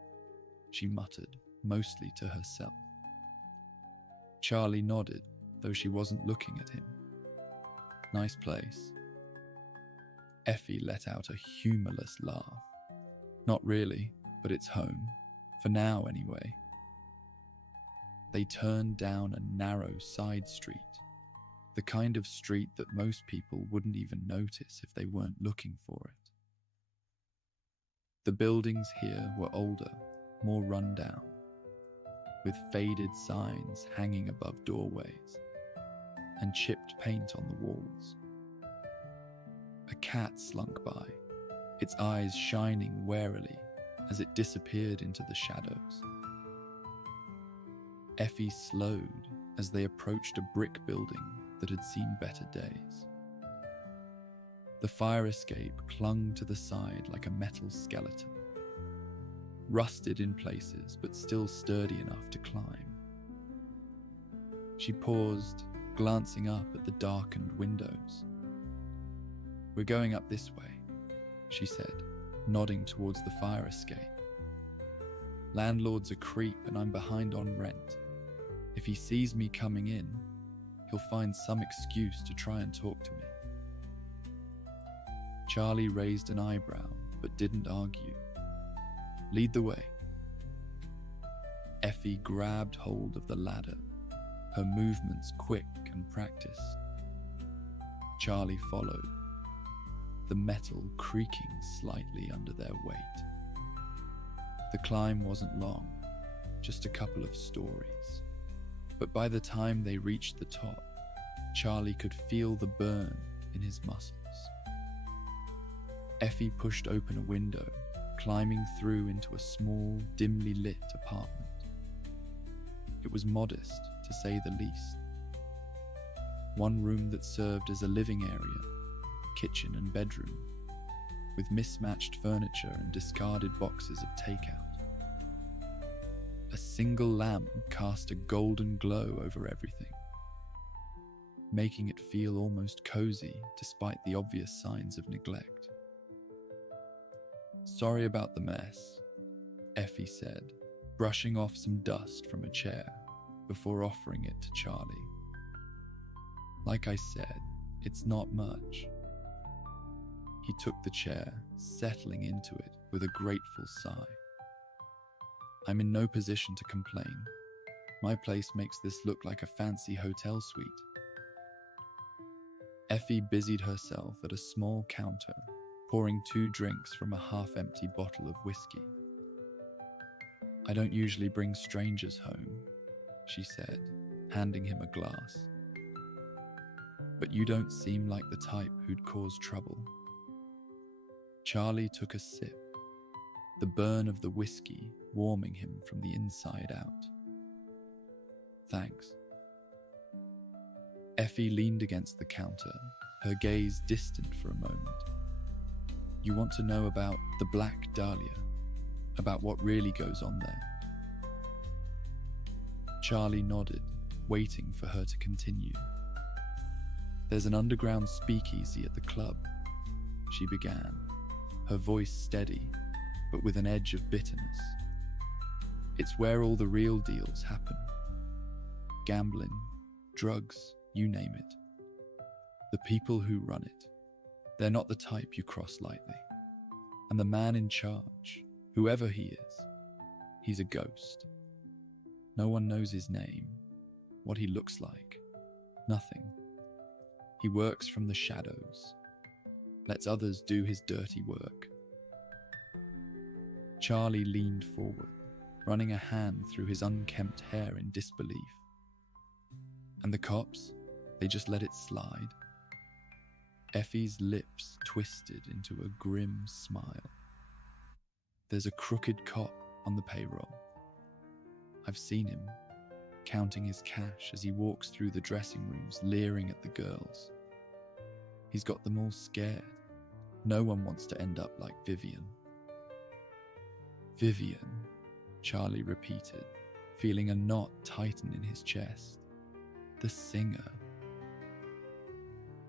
she muttered, mostly to herself. Charlie nodded, though she wasn't looking at him. "Nice place." Effie let out a humorless laugh. "Not really, but it's home. For now, anyway." They turned down a narrow side street, the kind of street that most people wouldn't even notice if they weren't looking for it. The buildings here were older, more run down, with faded signs hanging above doorways and chipped paint on the walls. A cat slunk by, its eyes shining warily as it disappeared into the shadows. Effie slowed as they approached a brick building that had seen better days. The fire escape clung to the side like a metal skeleton, rusted in places but still sturdy enough to climb. She paused, glancing up at the darkened windows. "We're going up this way," she said, nodding towards the fire escape. "Landlord's a creep and I'm behind on rent. If he sees me coming in, he'll find some excuse to try and talk to me." Charlie raised an eyebrow but didn't argue. "Lead the way." Effie grabbed hold of the ladder, her movements quick and practiced. Charlie followed, the metal creaking slightly under their weight. The climb wasn't long, just a couple of stories. But by the time they reached the top, Charlie could feel the burn in his muscles. Effie pushed open a window, climbing through into a small, dimly lit apartment. It was modest, to say the least. One room that served as a living area, kitchen and bedroom, with mismatched furniture and discarded boxes of takeout. A single lamp cast a golden glow over everything, making it feel almost cozy despite the obvious signs of neglect. "Sorry about the mess," Effie said, brushing off some dust from a chair before offering it to Charlie. "Like I said, it's not much." He took the chair, settling into it with a grateful sigh. "I'm in no position to complain. My place makes this look like a fancy hotel suite." Effie busied herself at a small counter, pouring 2 drinks from a half-empty bottle of whiskey. "I don't usually bring strangers home," she said, handing him a glass. "But you don't seem like the type who'd cause trouble." Charlie took a sip, the burn of the whiskey warming him from the inside out. "Thanks." Effie leaned against the counter, her gaze distant for a moment. "You want to know about the Black Dahlia, about what really goes on there?" Charlie nodded, waiting for her to continue. "There's an underground speakeasy at the club," she began, her voice steady, but with an edge of bitterness. "It's where all the real deals happen. Gambling, drugs, you name it. The people who run it, they're not the type you cross lightly. And the man in charge, whoever he is, he's a ghost. No one knows his name, what he looks like, nothing. He works from the shadows, lets others do his dirty work." Charlie leaned forward, running a hand through his unkempt hair in disbelief. "And the cops? They just let it slide?" Effie's lips twisted into a grim smile. "There's a crooked cop on the payroll. I've seen him, counting his cash as he walks through the dressing rooms, leering at the girls. He's got them all scared. No one wants to end up like Vivian." "Vivian," Charlie repeated, feeling a knot tighten in his chest. "The singer."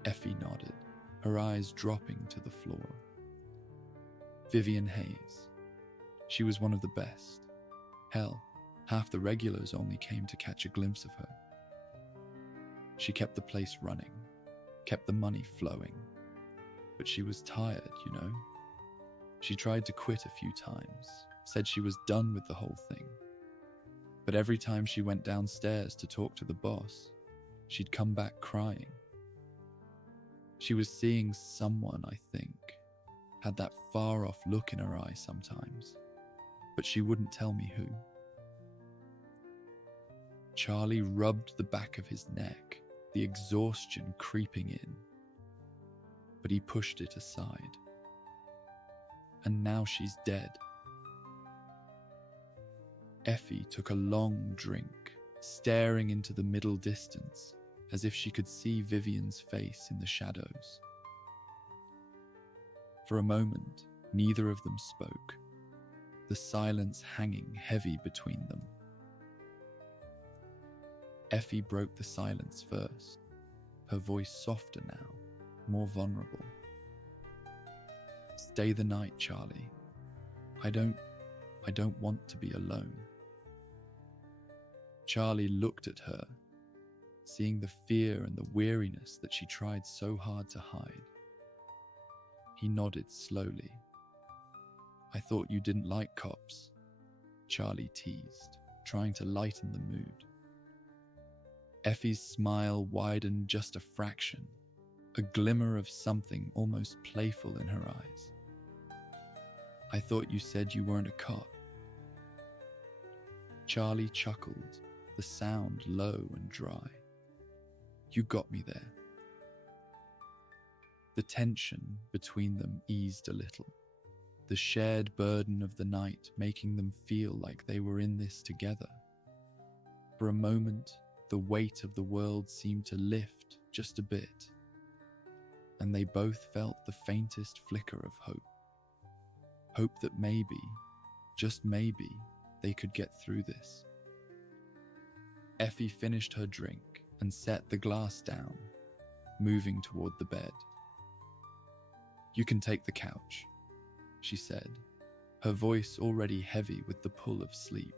Effie nodded, her eyes dropping to the floor. "Vivian Hayes. She was one of the best. Hell, half the regulars only came to catch a glimpse of her. She kept the place running, kept the money flowing. But she was tired, you know. She tried to quit a few times, said she was done with the whole thing. But every time she went downstairs to talk to the boss, she'd come back crying. She was seeing someone, I think, had that far-off look in her eye sometimes, but she wouldn't tell me who." Charlie rubbed the back of his neck, the exhaustion creeping in, but he pushed it aside. "And now she's dead." Effie took a long drink, staring into the middle distance, as if she could see Vivian's face in the shadows. For a moment, neither of them spoke, the silence hanging heavy between them. Effie broke the silence first, her voice softer now, more vulnerable. "Stay the night, Charlie. I don't want to be alone." Charlie looked at her, seeing the fear and the weariness that she tried so hard to hide. He nodded slowly. "I thought you didn't like cops," Charlie teased, trying to lighten the mood. Effie's smile widened just a fraction, a glimmer of something almost playful in her eyes. "I thought you said you weren't a cop." Charlie chuckled, the sound low and dry. "You got me there." The tension between them eased a little, the shared burden of the night making them feel like they were in this together. For a moment, the weight of the world seemed to lift just a bit, and they both felt the faintest flicker of hope. Hope that maybe, just maybe, they could get through this. Effie finished her drink and set the glass down, moving toward the bed. "You can take the couch," she said, her voice already heavy with the pull of sleep.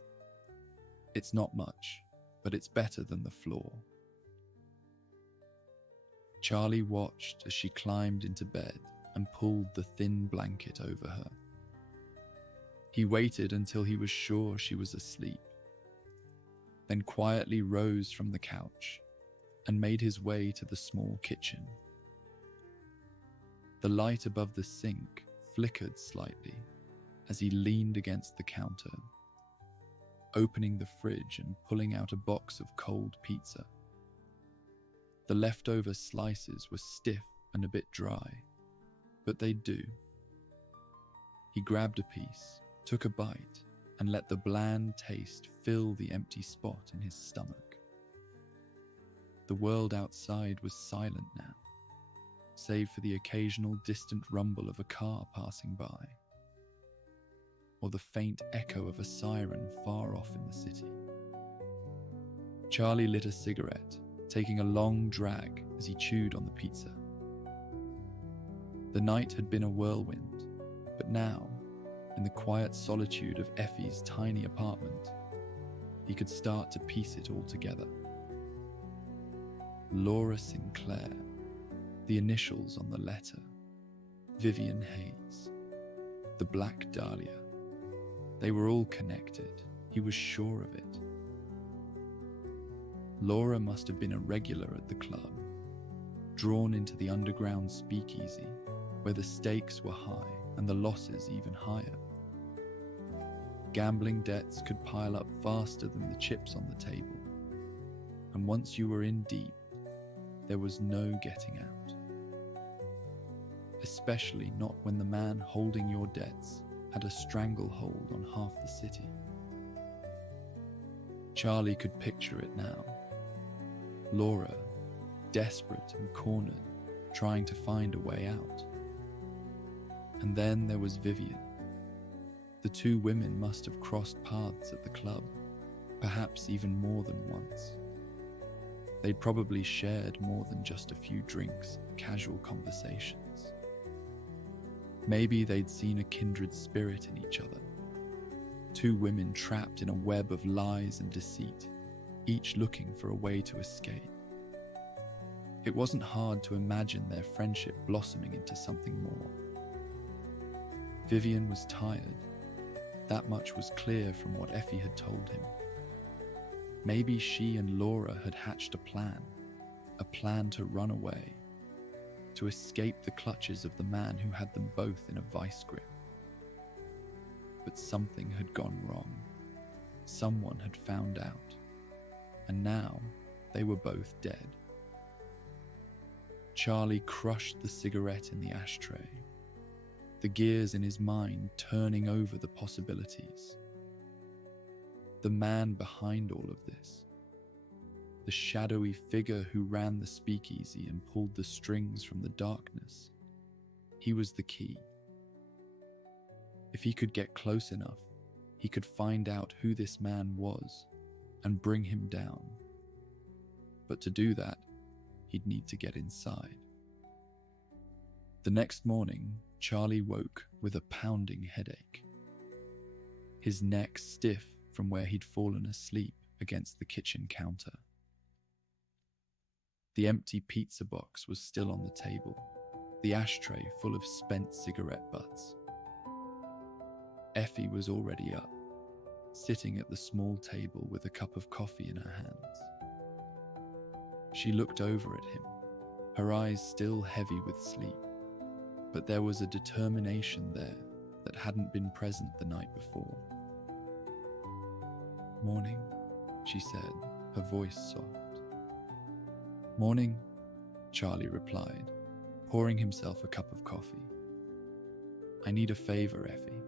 "It's not much, but it's better than the floor." Charlie watched as she climbed into bed and pulled the thin blanket over her. He waited until he was sure she was asleep, then quietly rose from the couch and made his way to the small kitchen. The light above the sink flickered slightly as he leaned against the counter, opening the fridge and pulling out a box of cold pizza. The leftover slices were stiff and a bit dry, but they'd do. He grabbed a piece, took a bite, and let the bland taste fill the empty spot in his stomach. The world outside was silent now, save for the occasional distant rumble of a car passing by, or the faint echo of a siren far off in the city. Charlie lit a cigarette, taking a long drag as he chewed on the pizza. The night had been a whirlwind, but now, in the quiet solitude of Effie's tiny apartment, he could start to piece it all together. Laura Sinclair, the initials on the letter, Vivian Hayes, the Black Dahlia. They were all connected, he was sure of it. Laura must have been a regular at the club, drawn into the underground speakeasy, where the stakes were high and the losses even higher. Gambling debts could pile up faster than the chips on the table, and once you were in deep, there was no getting out. Especially not when the man holding your debts had a stranglehold on half the city. Charlie could picture it now. Laura, desperate and cornered, trying to find a way out. And then there was Vivian. The two women must have crossed paths at the club, perhaps even more than once. They'd probably shared more than just a few drinks, casual conversations. Maybe they'd seen a kindred spirit in each other. Two women trapped in a web of lies and deceit, each looking for a way to escape. It wasn't hard to imagine their friendship blossoming into something more. Vivian was tired. That much was clear from what Effie had told him. Maybe she and Laura had hatched a plan to run away, to escape the clutches of the man who had them both in a vice grip. But something had gone wrong. Someone had found out, and now they were both dead. Charlie crushed the cigarette in the ashtray, the gears in his mind turning over the possibilities. The man behind all of this, the shadowy figure who ran the speakeasy and pulled the strings from the darkness, he was the key. If he could get close enough, he could find out who this man was and bring him down. But to do that, he'd need to get inside. The next morning, Charlie woke with a pounding headache, his neck stiff from where he'd fallen asleep against the kitchen counter. The empty pizza box was still on the table, the ashtray full of spent cigarette butts. Effie was already up, sitting at the small table with a cup of coffee in her hands. She looked over at him, her eyes still heavy with sleep, but there was a determination there that hadn't been present the night before. "Morning," she said, her voice soft. "Morning," Charlie replied, pouring himself a cup of coffee. "I need a favor, Effie."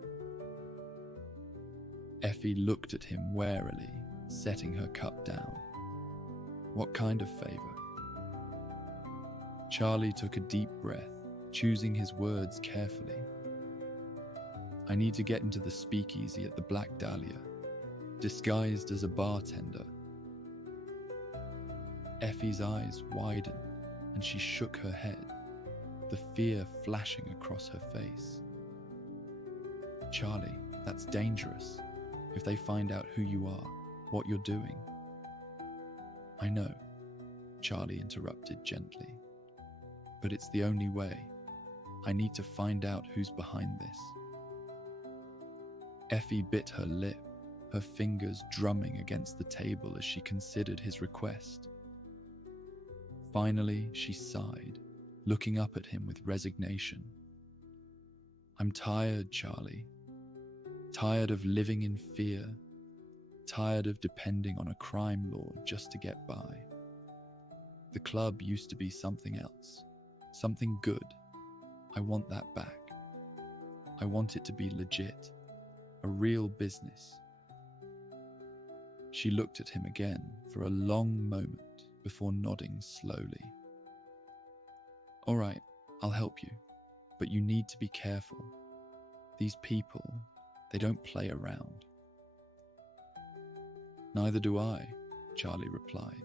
Effie looked at him warily, setting her cup down. What kind of favor? Charlie took a deep breath, choosing his words carefully. I need to get into the speakeasy at the Black Dahlia, disguised as a bartender. Effie's eyes widened and she shook her head, the fear flashing across her face. Charlie, that's dangerous. If they find out who you are, what you're doing. I know, Charlie interrupted gently. But it's the only way. I need to find out who's behind this. Effie bit her lip, her fingers drumming against the table as she considered his request. Finally, she sighed, looking up at him with resignation. I'm tired, Charlie. Tired of living in fear. Tired of depending on a crime lord just to get by. The club used to be something else, something good. I want that back. I want it to be legit, a real business. She looked at him again for a long moment before nodding slowly. All right, I'll help you, but you need to be careful. These people, they don't play around. Neither do I, Charlie replied,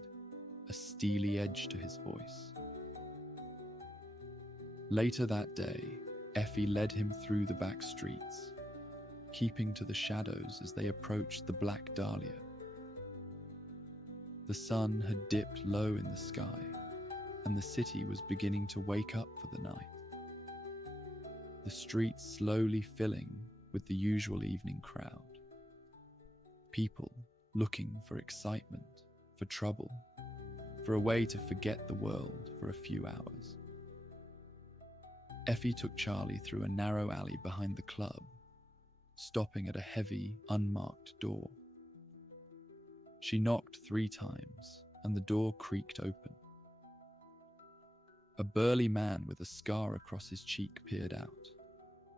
a steely edge to his voice. Later that day, Effie led him through the back streets, keeping to the shadows as they approached the Black Dahlia. The sun had dipped low in the sky, and the city was beginning to wake up for the night. The streets slowly filling with the usual evening crowd. People looking for excitement, for trouble, for a way to forget the world for a few hours. Effie took Charlie through a narrow alley behind the club, stopping at a heavy, unmarked door. She knocked 3 times, and the door creaked open. A burly man with a scar across his cheek peered out,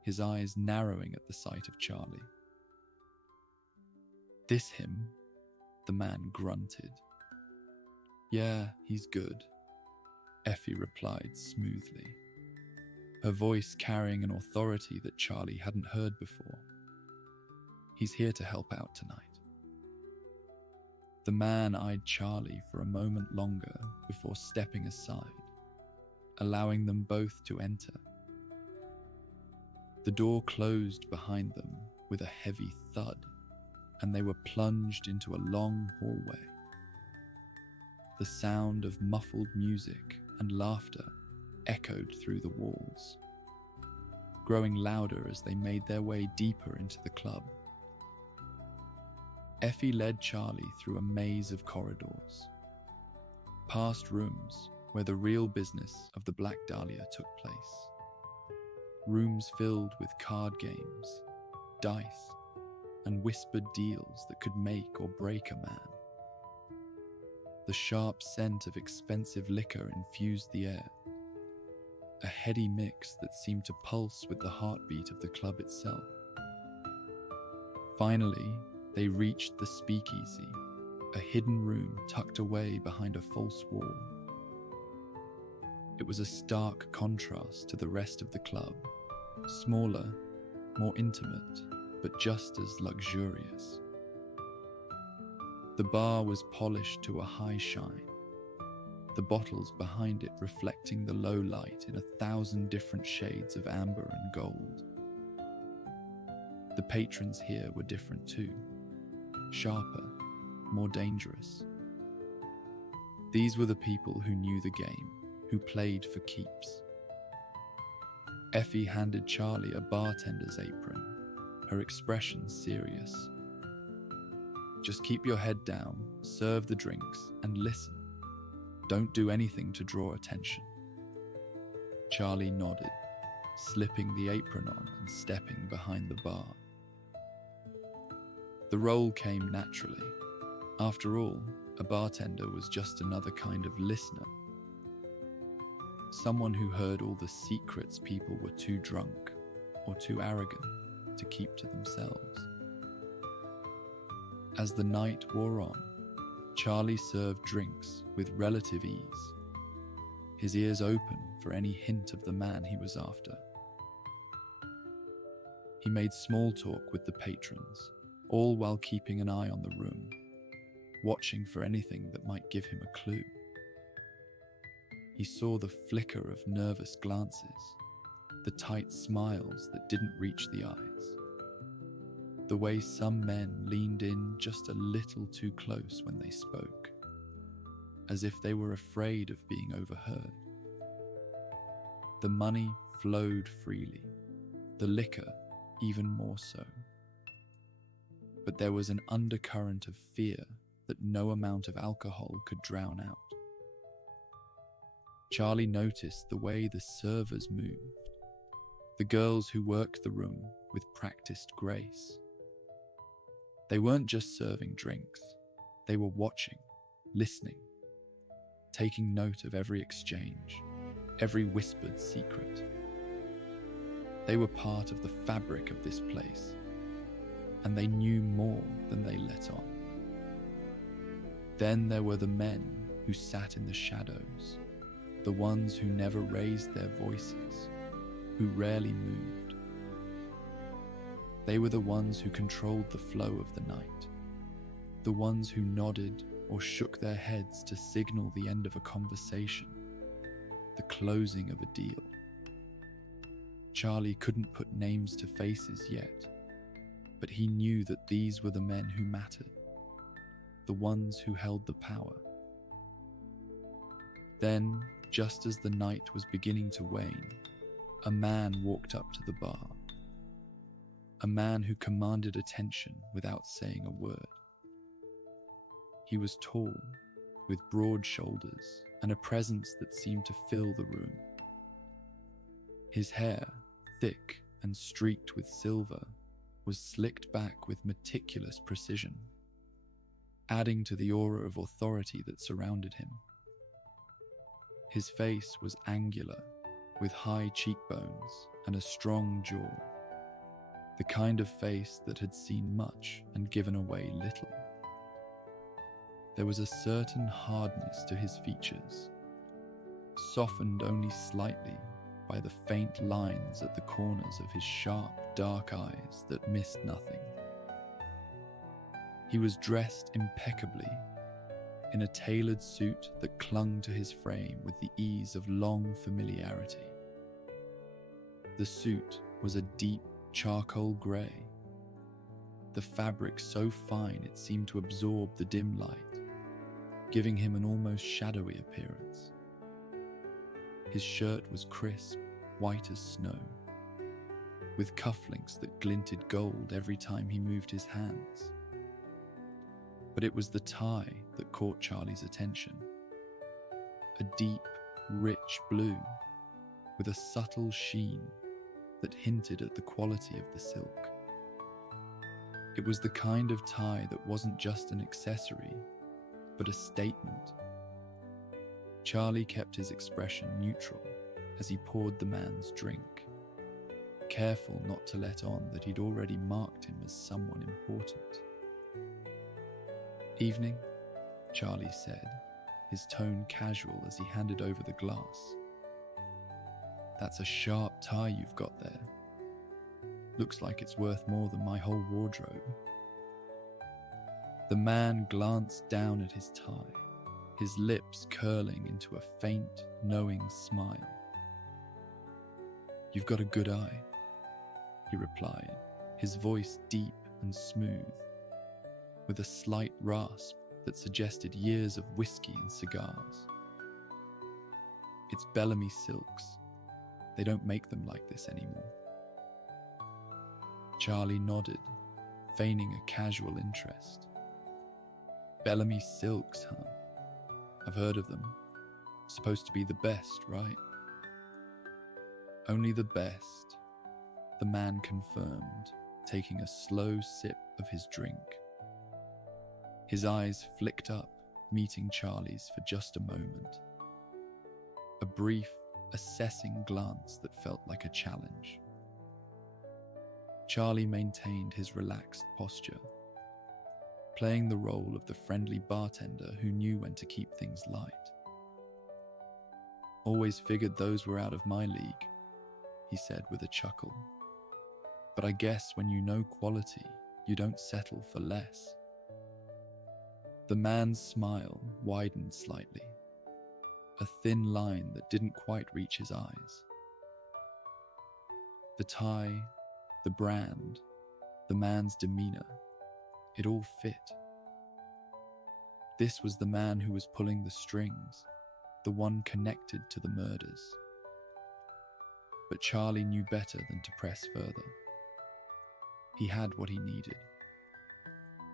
his eyes narrowing at the sight of Charlie. This him? The man grunted. Yeah, he's good, Effie replied smoothly, her voice carrying an authority that Charlie hadn't heard before. He's here to help out tonight. The man eyed Charlie for a moment longer before stepping aside, allowing them both to enter. The door closed behind them with a heavy thud, and they were plunged into a long hallway. The sound of muffled music and laughter echoed through the walls, growing louder as they made their way deeper into the club. Effie led Charlie through a maze of corridors, past rooms where the real business of the Black Dahlia took place. Rooms filled with card games, dice, and whispered deals that could make or break a man. The sharp scent of expensive liquor infused the air, a heady mix that seemed to pulse with the heartbeat of the club itself. Finally, they reached the speakeasy, a hidden room tucked away behind a false wall. It was a stark contrast to the rest of the club, smaller, more intimate, but just as luxurious. The bar was polished to a high shine, the bottles behind it reflecting the low light in 1,000 different shades of amber and gold. The patrons here were different too, sharper, more dangerous. These were the people who knew the game, who played for keeps. Effie handed Charlie a bartender's apron, her expression serious. Just keep your head down, serve the drinks, and listen. Don't do anything to draw attention. Charlie nodded, slipping the apron on and stepping behind the bar. The role came naturally. After all, a bartender was just another kind of listener. Someone who heard all the secrets people were too drunk or too arrogant to keep to themselves. As the night wore on, Charlie served drinks with relative ease, his ears open for any hint of the man he was after. He made small talk with the patrons, all while keeping an eye on the room, watching for anything that might give him a clue. He saw the flicker of nervous glances, the tight smiles that didn't reach the eyes, the way some men leaned in just a little too close when they spoke, as if they were afraid of being overheard. The money flowed freely, the liquor even more so. But there was an undercurrent of fear that no amount of alcohol could drown out. Charlie noticed the way the servers moved, the girls who worked the room with practiced grace. They weren't just serving drinks, they were watching, listening, taking note of every exchange, every whispered secret. They were part of the fabric of this place, and they knew more than they let on. Then there were the men who sat in the shadows, the ones who never raised their voices, who rarely moved. They were the ones who controlled the flow of the night, the ones who nodded or shook their heads to signal the end of a conversation, the closing of a deal. Charlie couldn't put names to faces yet, but he knew that these were the men who mattered, the ones who held the power. Then, just as the night was beginning to wane, a man walked up to the bar. A man who commanded attention without saying a word. He was tall, with broad shoulders and a presence that seemed to fill the room. His hair, thick and streaked with silver, was slicked back with meticulous precision, adding to the aura of authority that surrounded him. His face was angular, with high cheekbones and a strong jaw, the kind of face that had seen much and given away little. There was a certain hardness to his features, softened only slightly by the faint lines at the corners of his sharp, dark eyes that missed nothing. He was dressed impeccably, in a tailored suit that clung to his frame with the ease of long familiarity. The suit was a deep charcoal grey, the fabric so fine it seemed to absorb the dim light, giving him an almost shadowy appearance. His shirt was crisp, white as snow, with cufflinks that glinted gold every time he moved his hands. But it was the tie that caught Charlie's attention. A deep, rich blue, with a subtle sheen that hinted at the quality of the silk. It was the kind of tie that wasn't just an accessory, but a statement. Charlie kept his expression neutral as he poured the man's drink, careful not to let on that he'd already marked him as someone important. "Evening," Charlie said, his tone casual as he handed over the glass. "That's a sharp tie you've got there. Looks like it's worth more than my whole wardrobe." The man glanced down at his tie, his lips curling into a faint, knowing smile. "You've got a good eye," he replied, his voice deep and smooth, with a slight rasp that suggested years of whiskey and cigars. "It's Bellamy silks. They don't make them like this anymore." Charlie nodded, feigning a casual interest. "Bellamy silks, huh? I've heard of them. Supposed to be the best, right?" "Only the best," the man confirmed, taking a slow sip of his drink. His eyes flicked up, meeting Charlie's for just a moment. A brief, assessing glance that felt like a challenge. Charlie maintained his relaxed posture. playing the role of the friendly bartender who knew when to keep things light. "Always figured those were out of my league," he said with a chuckle. "But I guess when you know quality, you don't settle for less." The man's smile widened slightly, a thin line that didn't quite reach his eyes. The tie, the brand, the man's demeanor, it all fit. This was the man who was pulling the strings, the one connected to the murders. But Charlie knew better than to press further. He had what he needed.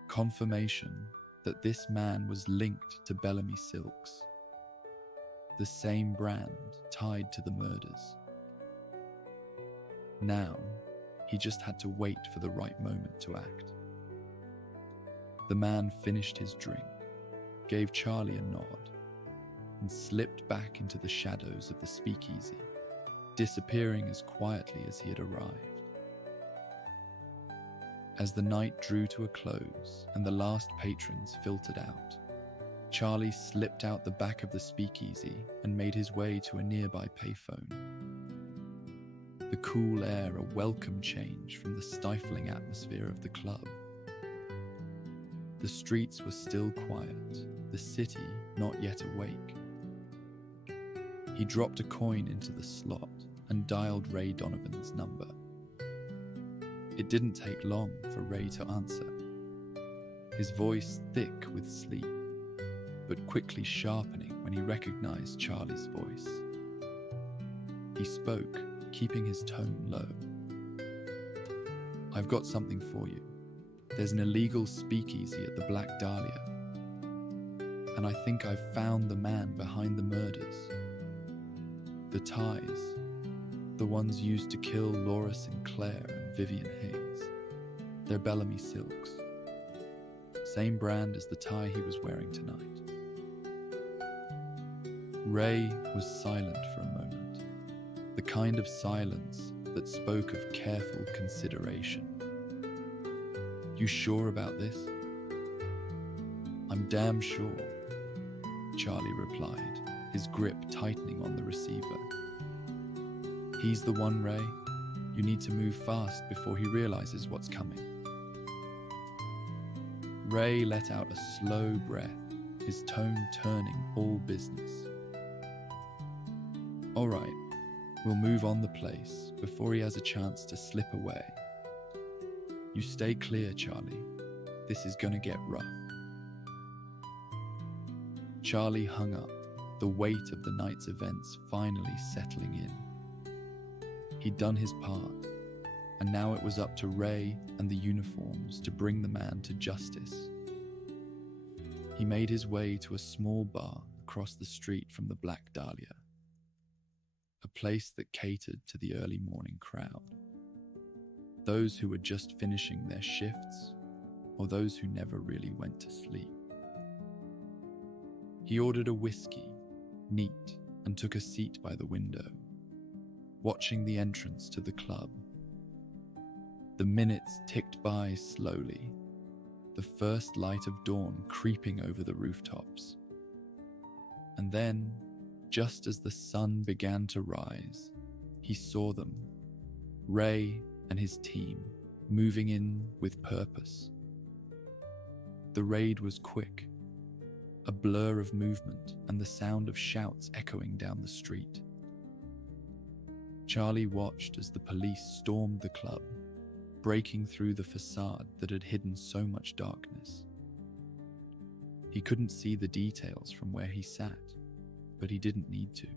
Confirmation that this man was linked to Bellamy Silks, the same brand tied to the murders. Now, he just had to wait for the right moment to act. The man finished his drink, gave Charlie a nod, and slipped back into the shadows of the speakeasy, disappearing as quietly as he had arrived. As the night drew to a close and the last patrons filtered out, Charlie slipped out the back of the speakeasy and made his way to a nearby payphone. The cool air a welcome change from the stifling atmosphere of the club. The streets were still quiet, the city not yet awake. He dropped a coin into the slot and dialed Ray Donovan's number. It didn't take long for Ray to answer, his voice thick with sleep, but quickly sharpening when he recognized Charlie's voice. He spoke, keeping his tone low. "I've got something for you. There's an illegal speakeasy at the Black Dahlia, and I think I've found the man behind the murders. The ties, the ones used to kill Laura Sinclair and Vivian Higgs, they're Bellamy Silks. Same brand as the tie he was wearing tonight." Ray was silent for a moment, the kind of silence that spoke of careful consideration. "You sure about this?" "I'm damn sure," Charlie replied, his grip tightening on the receiver. "He's the one, Ray. You need to move fast before he realizes what's coming." Ray let out a slow breath, his tone turning all business. "All right, we'll move on the place before he has a chance to slip away. You stay clear, Charlie. This is gonna get rough." Charlie hung up, the weight of the night's events finally settling in. He'd done his part, and now it was up to Ray and the uniforms to bring the man to justice. He made his way to a small bar across the street from the Black Dahlia, a place that catered to the early morning crowd, those who were just finishing their shifts or those who never really went to sleep. He ordered a whiskey, neat, and took a seat by the window, watching the entrance to the club. The minutes ticked by slowly, the first light of dawn creeping over the rooftops. And then, just as the sun began to rise, he saw them, Ray and his team, moving in with purpose. The raid was quick, a blur of movement and the sound of shouts echoing down the street. Charlie watched as the police stormed the club, breaking through the facade that had hidden so much darkness. He couldn't see the details from where he sat, but he didn't need to.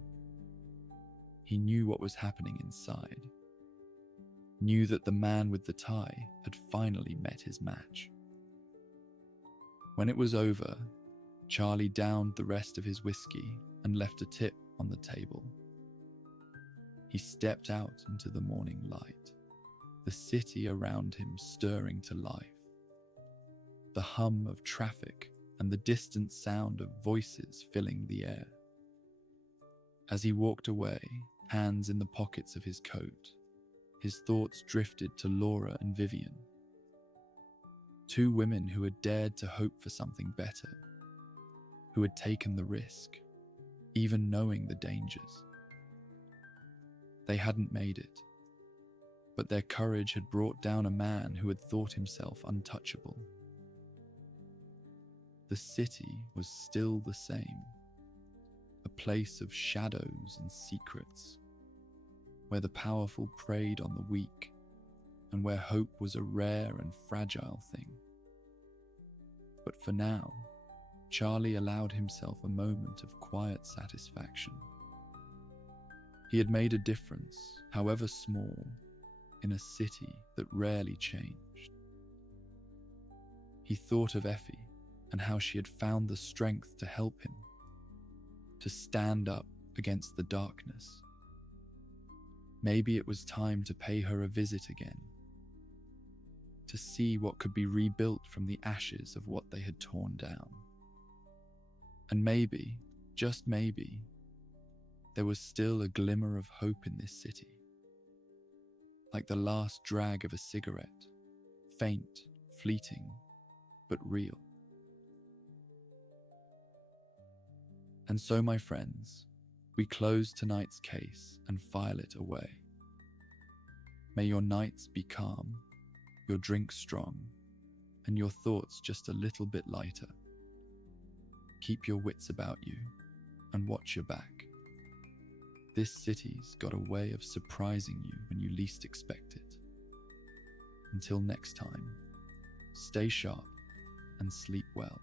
He knew what was happening inside, knew that the man with the tie had finally met his match. When it was over, Charlie downed the rest of his whiskey and left a tip on the table. He stepped out into the morning light, the city around him stirring to life, the hum of traffic and the distant sound of voices filling the air. As he walked away, hands in the pockets of his coat, his thoughts drifted to Laura and Vivian, Two women who had dared to hope for something better, who had taken the risk, even knowing the dangers. They hadn't made it, but their courage had brought down a man who had thought himself untouchable. The city was still the same, a place of shadows and secrets, where the powerful preyed on the weak, and where hope was a rare and fragile thing. But for now, Charlie allowed himself a moment of quiet satisfaction. He had made a difference, however small, in a city that rarely changed. He thought of Effie and how she had found the strength to help him, to stand up against the darkness. Maybe it was time to pay her a visit again, to see what could be rebuilt from the ashes of what they had torn down. And maybe, just maybe, there was still a glimmer of hope in this city, like the last drag of a cigarette, faint, fleeting, but real. And so, my friends, we close tonight's case and file it away. May your nights be calm, your drink strong, and your thoughts just a little bit lighter. Keep your wits about you and watch your back. This city's got a way of surprising you when you least expect it. Until next time, stay sharp and sleep well.